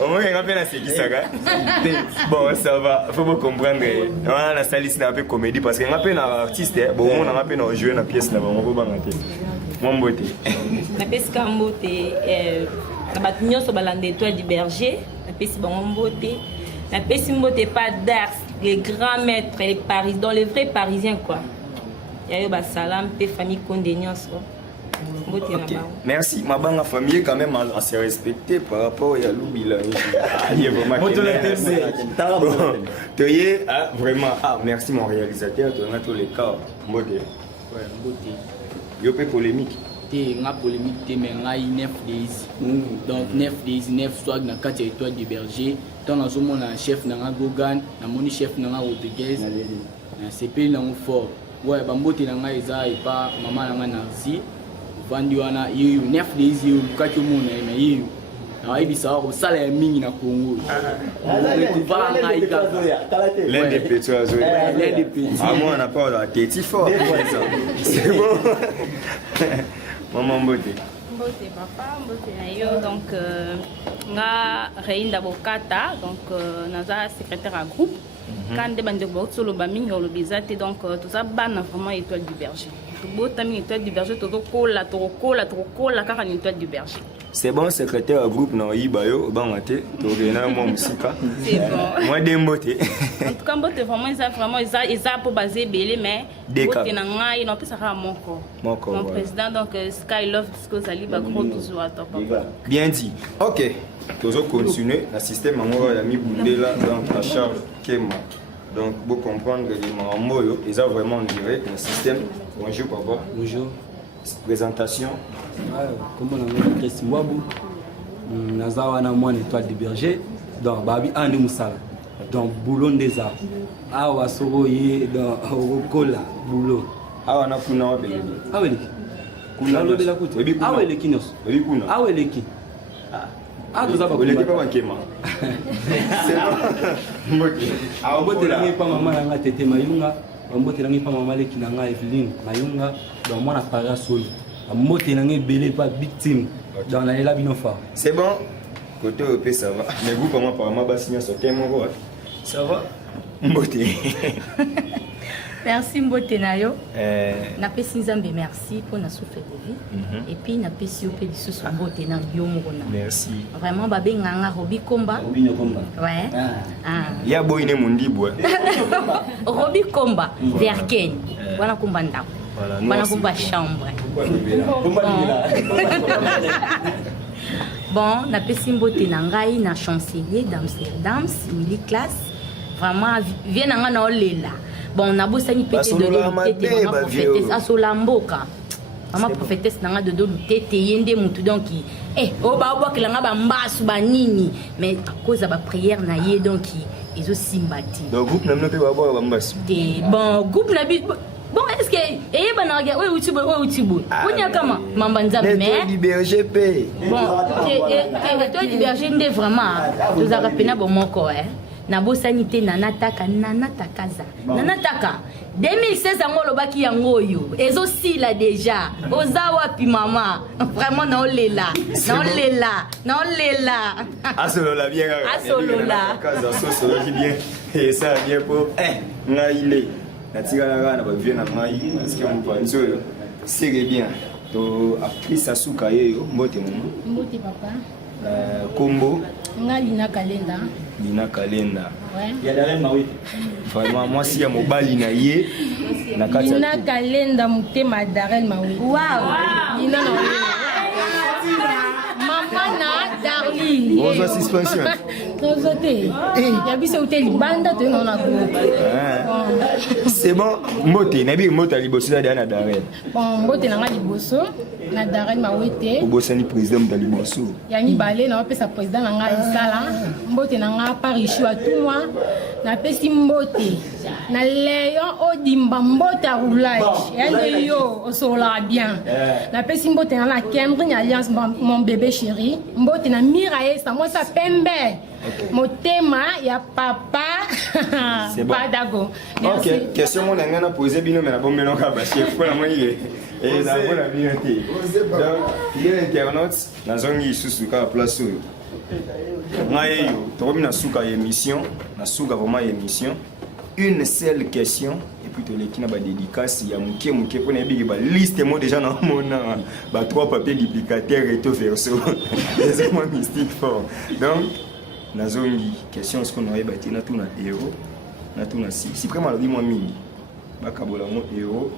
Au moins, il y a un peu de bon, ça va. Il faut vous comprendre. On a la salle ici un peu comédie parce qu'il y a un peu d'artiste. Bon, on a un peu de jouer une pièce là. On va pas mon beauté. La pièce Cambote, la bâtiment sur l'Étoile du Berger. La pièce Bon Beauté. La Pessimbo t'es pas d'Ars, les grands maîtres, les Paris, dans les vrais Parisiens quoi. Yayo Basalam, pe famille Condénios. Ok, merci. Ma banque famille quand même à se respecter par rapport à Loubila. Il est vraiment vraiment. Ah, merci mon réalisateur. Tu as tous les cas. Mbote. Ouais, Mbote. Il y a pas polémique. T'es nga polémique, t'es mais nga 9 days. Donc 9 days, 9 swag na 4 étoiles du berger. Tant dans mon chef na Gogan, na mon chef na Rodriguez. C'est pays na fort. Ouais, ba Mbote na nga eza et pas maman na nga Narzi. Vandi wana yu 9 days yu kaki mona na yu. Na ibi sa ko sala ya mingi na Congo. L'un des petits oiseaux. L'un des petits. Ah moi on n'a pas la tête fort. C'est bon. Maman Mbote. Mbote papa, Mbote na yo donc nga Reinda Bokata donc naza secrétaire à groupe. Quand des bandes de boxe solo ba mingi lo bizate donc tout ça ban vraiment étoile du berger. Botami étoile du berger to kola kaka ni étoile du berger. C'est bon secrétaire à groupe na Ibayo bangate to gena mo musika. C'est bon. Moi de Mbote. En tout cas Mbote vraiment ils a pour baser belé mais Mbote na ngai non plus ça va mon président donc Sky Love Disco Zali ba gros toujours à top. Bien dit. OK. Toujours continuer le système en a mis Bundela donc à charge Kema. Donc vous comprendre que les mamans ils ont vraiment direct le système. Bonjour papa. Bonjour. Présentation. Comment on appelle Chris Mwabu. Nazawa na moi étoile du berger. Donc babi ande musala. Donc boulon des arts. Awa soro ye dans Rokola boulot. Awa na kuna wa bele. Awele. Kuna lo bela kuti. Awele kinos. Ebi kuna. Awele ki. Ah, nous avons l'équipe pas Kema. C'est bon. Mbote la ngi pa mama na nga tete mayunga. Mbote la ngi pa mama le kinanga Evelyn mayunga. Donc moi na para solo. Mbote la ngi belé pas victime. Dans la ela binofa. C'est bon. Côté OP ça va. Mais vous comment par ma basigna sur thème quoi. Ça va. Mbote. Merci Mbote Nayo. Na pesi nzambe merci pour na souffle de vie. Et puis na pesi opé du sous Mbote na yo mona. Merci. Vraiment ba benganga Robi Komba. Robi Komba. Ouais. Ah. Ya boyine mondibwa. Robi Komba Verken. Wana komba ndako. Voilà. Wana komba chambre. Bon, na pesi Mbote na ngai na chancelier d'Amsterdam, simili classe. Vraiment vient na olela. Bon, on a beau s'en péter de l'autorité, maman prophétesse, à Solamboka. Maman prophétesse, n'a de l'autorité, yende moutou donc qui, oh bah bah que la ngaba mbasu banini, mais à cause de la prière na yé donc ils ont sympathie. Donc groupe n'a pas bah mbasu. Bon, groupe n'a bon est-ce que bah na regarde, ouais utibu, on y a comment, mambanza mais. Du berger paye. Bon, toi du berger n'est vraiment, nous a rappelé bon mon corps Nabo sanité nanataka nanatakaza nanataka 2016 angolo baki yango yo ezo sila déjà ozawa pi mama vraiment na olela asolola bien asolola kaza solo bien et ça bien pour ngaile natika na ba vie na ngai parce que mon panzo c'est bien to actrice asuka yeyo Mbote papa Kombo Lina Kalenda. Lina Kalenda. Ouais. Il y a Darren Maui. Vraiment moi si ya mobali na ye na kati ya Lina Kalenda mutema Darren Maui. Wow. Lina na Mama na Darling. Bonjour suspension. Tozote. Ya biso hotel banda to na ko. C'est bon. Mbote na bi Mbote liboso da na Darren. Bon Mbote na liboso na Darren Mawete. Obosani président de liboso. Ya ni balé na pesa président na nga isala. Mbote na nga Paris à tout moi. Na pesi Mbote. Na Léon Odimba Mbote à roulage. Elle yo osola bien. Na pesi Mbote na la Cameroun Alliance mon bébé chéri. Mbote na Mirae ça moi ça pembe. Motema ya papa. C'est bon. Padago. OK, question mon ngana poser bino mais na bombe non ka ba chef pour la moi il et na bona bien té. Donc, il y a internaute na zongi susu ka place oyo. Ngai yo, to na suka émission, na suka vraiment émission. Une seule question et puis to lekina ba dédicace ya muke pour na bigi ba liste mo déjà na mona ba trois papiers duplicataires et tout verso. C'est vraiment mystique fort. Donc nazongi question ce qu'on aurait bâti na tout na héros na tout na si vraiment la vie moi mingi bakabola mo héros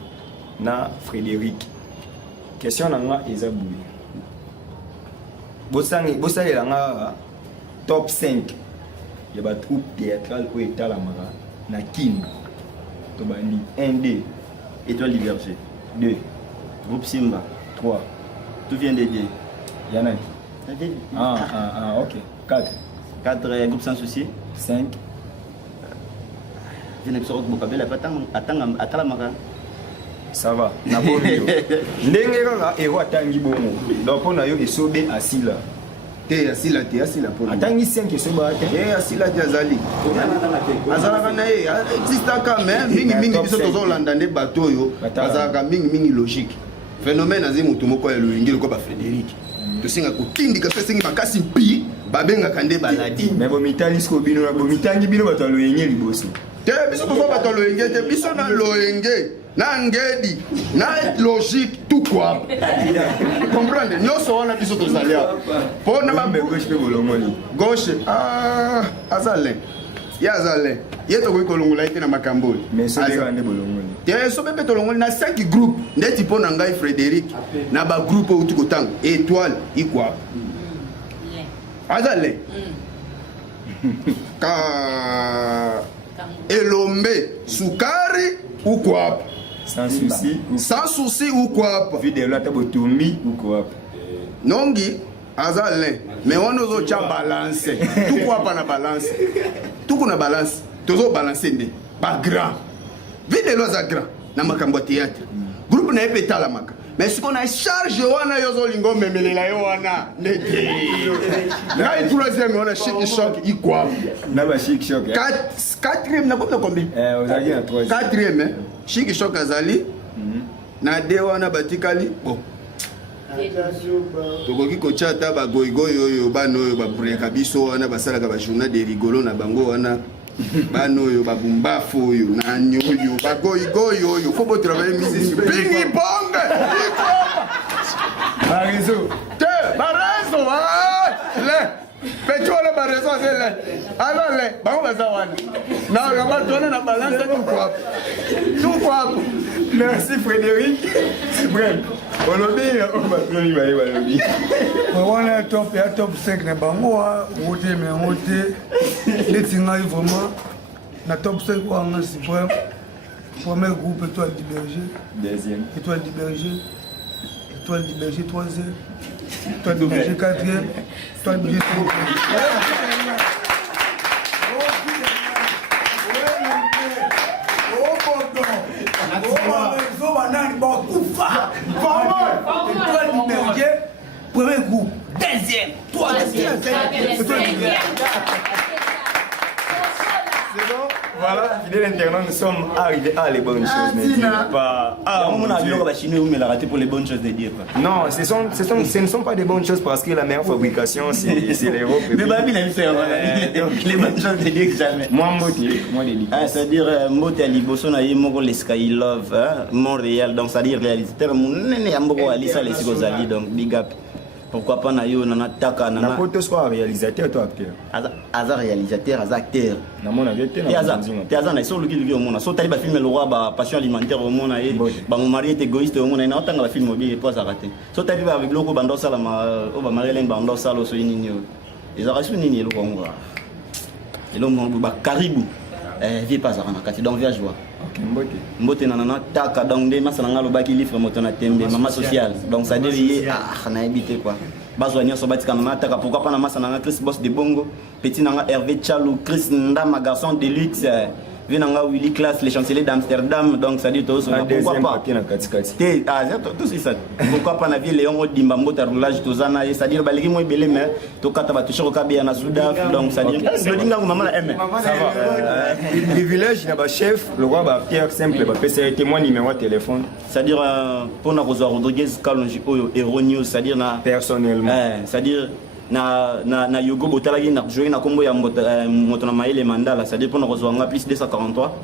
na Frédéric question nanga eza boui bosalela nga top 5 ya ba troupe théâtrale ou etalamaka na Kindu to bandi 1-2 Étoile du Berger 2 Groupe Simba 3 Tout vient d'aider Yana ok 4 Groupe Sans Souci 5 ça va na bonio ndenge kaka ero atangi bongo donc pona yo esobe asila te asila po atangi 5 esoba te asila te azali azalaka na ye existaka mais mingi biso tozolanda nde bato oyo azalaka mingi logique phénomène azi motu moko ya loyenge lokoba Frédéric tosenga kokindika pe sengi makasi mpi babengaka nde baladi mais bomitali siko bino na bomitangi bino bato ya loyenge liboso te biso tozo bato ya loyenge te biso na loyenge na ngedi na logique tout quoi comprendre nyonso wana biso tozali awa mpo na gauche mpe bolongoli gauche azale ye azale ye tokoki kolongola ye te na makambo oyo mais sobeka nde bolongoli te sobe mpe tolongoli na 5 groupe ndeti mpo na ngai Frédéric na bagroupe oyo uti kotanga étoile ikwapa azale elombe sukari ukwapa sans souci ukwapa vidéo ata botumbi ukwapa nongi azale mais wana ozotia balance tukwapa na balance tuku na balance tozo balance nde bagrand vidéo aza grand na makambo ya théâtre groupe na ye mpe etalamaka mais siko na charge wana yo ozolinga omemelela yo wana ndete ngai troisième wana chic choc ikwapa na ba chic choc quatrième na combien ozalaki na troisième quatrième chic choc azali na de wana batikali bon tokoki kotia ata bagoyigoyi oyo bana oyo babreka biso wana basalaka bajournal de rigolo na bango wana bana oyo babumbafu oyo nani oyo bagoyigoyi oyo fo botravaille mingi pingi bonge barezo te barezo le petu wana barezo azele alo le bango baza wana na bato wana na balance tukwapo merci Frédéric bref olobi obatroni baye balobi wana ya top 5 na bango ote me ote neti ngai vraiment na top 5 wanga suprême premier groupe Étoile du Berger deuxième Étoile du Berger troisième Étoile du Berger quatrième Étoile du Berger premier groupe, deuxième, troisième, c'est bon, voilà, fidèle internaute, nous sommes arrivés à les bonnes choses, ne dire pas. pour les bonnes choses de dire pas. Non, ce ne sont pas des bonnes choses parce que la meilleure fabrication, c'est l'Europe. Mais Babi l'a fait, les bonnes choses de dire jamais. Moi, moi, les c'est-à-dire, Mbote à Liboso, na yemoko les Sky Love, Montréal, donc c'est-à-dire réalisateur, mon nene Ambo Alissa les Sigozali, donc big up. Pourquoi pas Nayo, Nana Taka, Nana. N'importe soit réalisateur, toi acteur. Aza réalisateur, Aza acteur. Namona vieté, Aza, na iso luki au monde. So taliba film le roi, ba passion alimentaire au monde, ba mon mari est égoïste au monde, na otanga ba film mobile et pas arrêter. So taliba avec loko bando sala ma, o ba Marilyn bando sala so nini. Les arasu nini le kongo. Et l'homme ba Caribou. Vie pas arana kati donc via joie. Mbote nanana taka donc des masana ngalo baki livre motona tembe mama social donc ça devient na habité quoi bazwania so batika na taka pourquoi pas na masana nga Chris Boss de Bongo petit nanga Hervé Chalou Chris Ndama garçon de luxe venanga Willy Class les chanceliers d'Amsterdam donc ça dit tout ça pourquoi pas tout c'est ça pourquoi pas na vie Léon Odimba mbota roulage tozana ça dire baliki mo belé mais to kata ba toucher au kabia na Soudaf donc ça dit le dinga maman la aime ça va privilège na ba chef le roi ba acteur simple ba PC témoin numéro de téléphone c'est à dire pour na Rosa Rodriguez Kalonji Oyo Hero News c'est à dire na personnellement c'est à dire na Yogo Botalagi na joué na combo ya moto na maile mandala c'est à dire pour na Rosa plus 243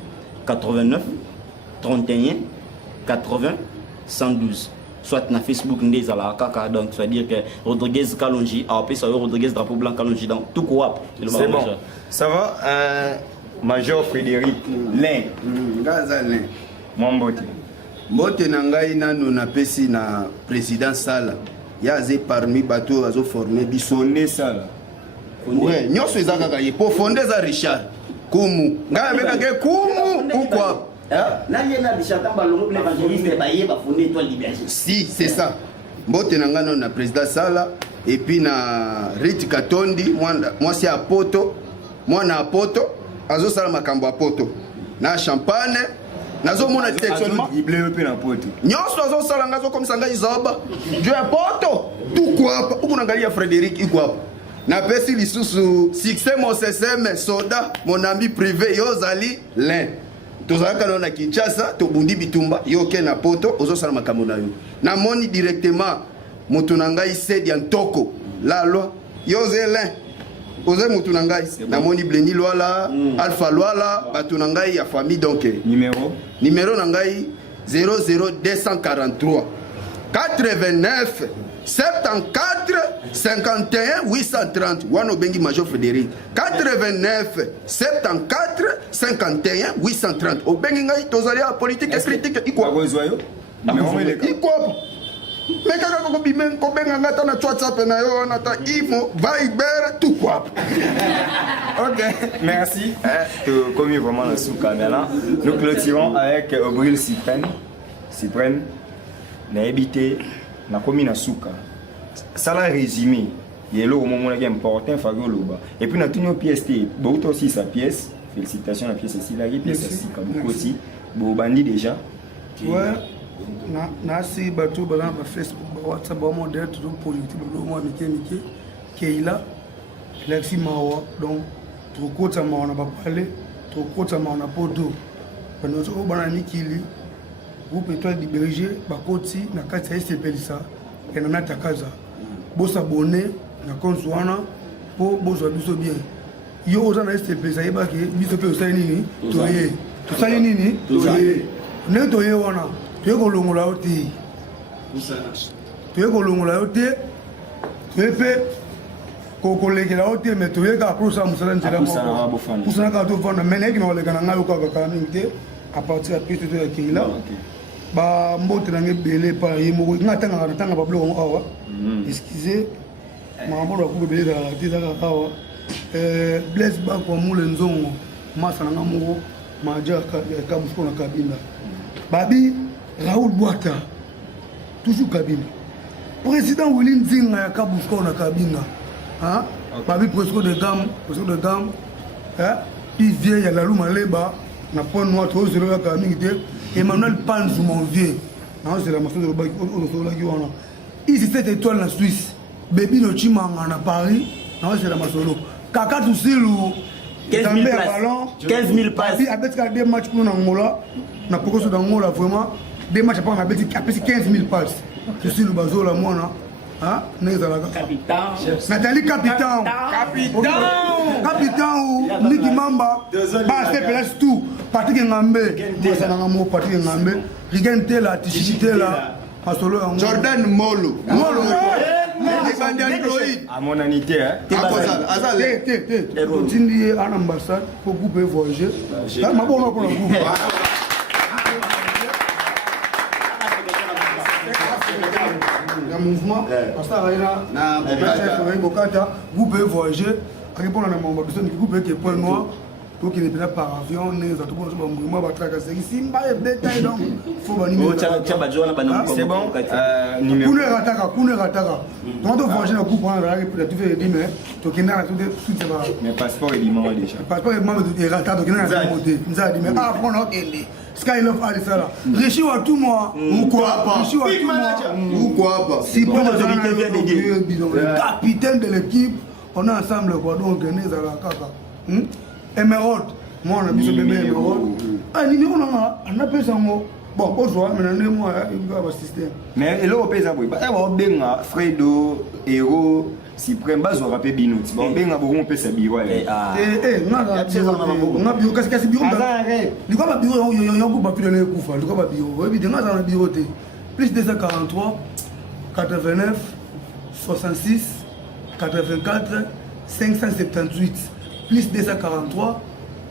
89 31 80 112 soit na Facebook ndé zala kaka donc ça veut dire que Rodriguez Kalonji a appelé ça Rodriguez drapeau blanc Kalonji donc tout quoi. C'est bon. Ça va Major Frédéric Lin Gaza Lin Mwambote mbote na ngai nanu na pesi na président Sala yaze parmi bateau azo formé bisonné Sala ouais nyonso eza kaka ye po fondé za Richard Kumu ngai ameka ke Kumu pourquoi si c'est ça mbote na ngai nanu na président Sala et puis na Rit Katondi moi c'est à Poto moi na Poto azo sala makambo a Poto na champagne nazo mona textuellement nyonso azo sala ngazo comme ça ngai zoba je Poto tout quoi ubu nangalia Frédéric ikwa na pesi lisusu succès mon CCM soda mon ami privé Yozali Lin tozalaka na Kinshasa to bundi bitumba yoke na Poto ozo sala makambo na yo na moni directement moto na ngai Sedi Antoko la loi Yozelin Ose mutu na ngai na moni Bleni Lwala Alpha Lwala batu na ngai ya famille donc numéro na ngai 00243 89 74 51 830 wana bengi Major Frédéric 89 74 51 830 obengi ngai tozali ya politique et critique ikwa mais quand on dit même qu'on a un WhatsApp na yo on a Imo Viber tout quoi. Ok, merci. Comme vraiment le sous caméra, nous clôturons avec Obril Cyprenne, na habité na commune na Souka. Ça l'a résumé. Il y a le moment qui est important Fagio Loba. Et puis na tout nos pièces beaucoup aussi sa pièce. Félicitations la pièce ici la pièce ici comme aussi. Bo bandi déjà. Ouais. Na si bato bala ba Facebook ba WhatsApp ba mo de tout politique lo mo mike keila Lexi mawa donc to kota ma na ba parler to kota ma na podo bano so bana nikili groupe étoile du berger ba koti na kati ya SPLisa ena na takaza bo s'abonner na compte wana po bo zo biso bien yo oza na SPLisa yeba ke biso pe osali nini to sali nini ne to ye wana tu kolongola oti tu kolongola oti tu pe kokolekela oti mais tu ka prosa musala nzela mo musala ka to fona mais na ole kana ngayo ka ka ningte à partir de piste de Keila ba mbote na ngebele pa yemo ngatanga na tanga ba bloko awa excusez mambo ba ku bele da tisa ka awa bless ba kwa mule nzongo masa na ngamo maja ka busko na kabinda babi Raoul Bouata, toujours cabine. Président Willy Nzinga ya Kabusko na cabine. Hein? Babi presque de gamme, hein? Puis vieille ya la luma leba na pont noir trop zéro ya cabine Emmanuel Panzou mon vieux. Non, c'est la master de Baki au la Guana. Ici cette étoile na Suisse. Baby no Chimanga na Paris. Non, c'est la masolo. Kaka Tusilu 15 000 places. 15 000 places. Avec des matchs pour Angola, na Pokoso d'Angola vraiment. Des matchs à 15 000 places. Je suis le bazo la mona. Hein? Nathalie Capitaine. Capitaine ou Niki Mamba. Bah c'est place tout. Parti que Ngambe. Ça n'a pas parti que Ngambe. Rigente la, Tichité la. Jordan Molo. Molo. À mon anité, hein. Continue à l'ambassade pour couper voyager. Ma bonne pour la coupe. Mouvement parce que na Bokata vous pouvez voyager à répondre à mon besoin du groupe qui est point noir donc il n'est pas par avion les autres pour moi va traverser ici pas détail donc faut numéro c'est bon numéro kuna rataka quand on voyage na coupe on va tu fais dire mais to kina tout de mais passeport est libre déjà passeport est membre de rataka donc kina na monter nza dit mais ah on a gagné Sky Love Alisala. Richi wa tout moi ou quoi pas. Richi wa tout moi ou quoi pas. Si pas l'autorité vient de dire. Le capitaine de l'équipe, on est ensemble quoi donc gagner za la kaka. Emerald, moi on a besoin de bébé Emerald. Ah numéro on a besoin mo. Bon, bonjour, maintenant moi il va avoir système. Mais là au pays ça boy. Ba ba benga Fredo, Hero Cyprien bazo rapé bino. Ba benga bon pe sa biwa. Na bio kasi bio. Ni kwa bio yo ba pile na kufa. Ni kwa bio. Webi denga za na bio te. plus 243 89 66 84 578 plus 243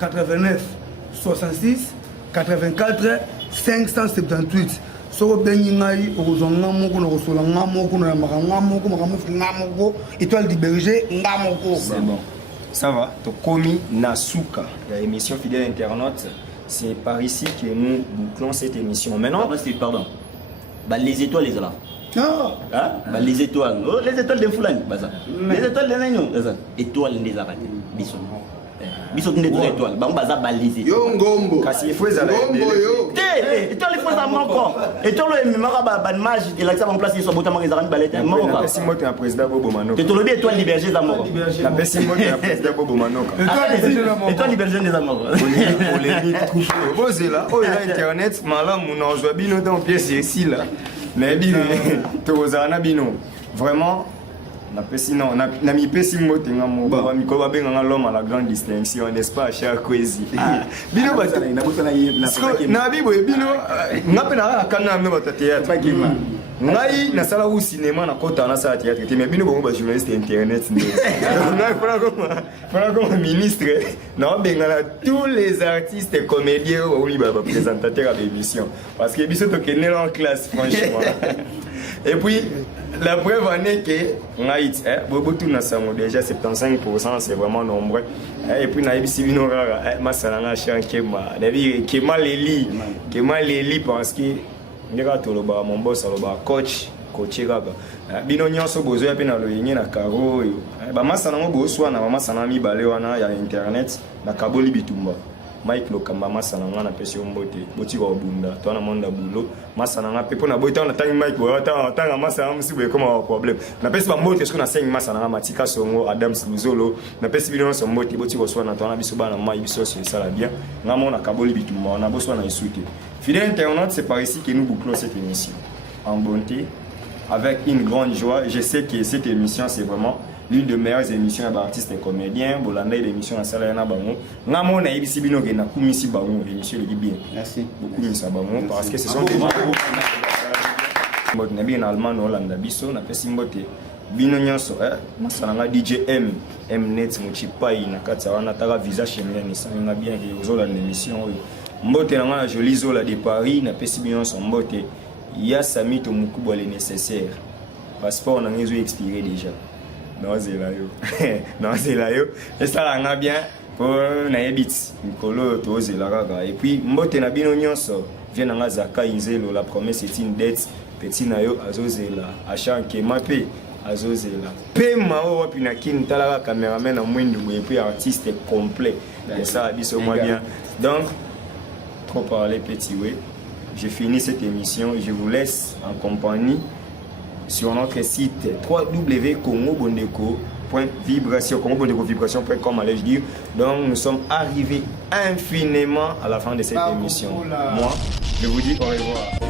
89 66 84 578 soko bengi ngai okozwa nga moko na kosola nga moko na yambaka nga moko makamofi nga moko étoile du berger nga moko. C'est bon, ça va. Tokomi Nasuka, la émission Fidèle Internaute. C'est par ici que nous bouclons cette émission. Maintenant, pardon. Bah, les étoiles, les là. Ah. Hein? Bah, les étoiles. Oh, les étoiles de Foulane. Bah, ça. Les étoiles de Nagnon. Étoiles des aratés. Bisson. Bisson des étoiles. Bah, on va baliser. Yo ngombo. kasi il faut les aller. Ngombo yo. Étoile, il faut ça encore. Étoile, il m'a ban match. Il a ça en place. Ils sont botamment les aratés ballet. La Pessimo est un président Bobo Manoka. Tu as étoile libergée d'amour. La Pessimo est un président Bobo Manoka. Étoile libergée des amours. Posez là, oh il y a internet, malam mon ange bino dans pièce ici là. Mais bino, tozana bino. Vraiment na Pessino, na mi Pessimo tenga mo ba mi ko ba benga l'homme à la grande distinction, n'est-ce pas cher Kwezi. Bino ba na botana na bibo bino ngape na kana me ba théâtre pas kima. Ngai na sala au cinéma na kota na sala théâtre mais bino bongo ba journaliste internet ngai fera comme ministre na benga na tous les artistes et comédiens ou li ba présentateur à l'émission parce que biso to kenela en classe franchement. Et puis la preuve en est que ngai bobo tout na sango déjà 75% c'est vraiment nombreux. Et puis na ibisi bino rara masala na chankema na bi Kemal Eli parce que ndeka toloba mon boss aloba coach kaka bino nyonso bozoya pe na loyenye na karo oyo ba masana ngo boswa na masana mibale wana ya internet na kaboli bitumba Mike Lokamba masana nga na pesi mbote boti ko bunda to na monda bulo masana nga pe pona boita na tangi Mike bo tanga masana musibe comme problème na pesi ba mbote ce qu'on a 5 masana nga matika songo Adams Luzolo na pesi bino so mbote boti ko swa na to na biso bana mai biso so sala bien nga mona kaboli bitumba na boswa na isuite. Fidèle internaute, c'est par ici que nous bouclons cette émission en bonté, avec une grande joie. Je sais que cette émission, c'est vraiment l'une des meilleures émissions d'artistes et comédiens. Bolanda et l'émission à Salayana Bango. Namo na ibisi bino ke na kumisi bango émission le bien. Merci beaucoup misa bango parce que ce sont des gens na bien allemand Hollande biso na pesi mbote bino nyonso masananga DJ Mnet Muchipai na kata wana taka visa Schengen ça bien que ozola l'émission. Mbote na nga joli zola de Paris na pesi bino son mbote ya sami to mukubo le nécessaire passeport na ngezo expiré déjà non c'est là yo et ça la nga bien pour na ebit mikolo to zela kaka et puis mbote na bino nyonso vient na Zaka Inzelo la promesse est une dette petit na yo azozela achanke mape azozela pema o wapi na kin talaka cameraman na mwindu et puis artiste complet et ça biso moi bien donc trop parler petit ouais. Je finis cette émission. Je vous laisse en compagnie sur notre site www.congobondeko.vibration.com allais-je dire. Donc nous sommes arrivés infiniment à la fin de cette émission. Moi, je vous dis au revoir.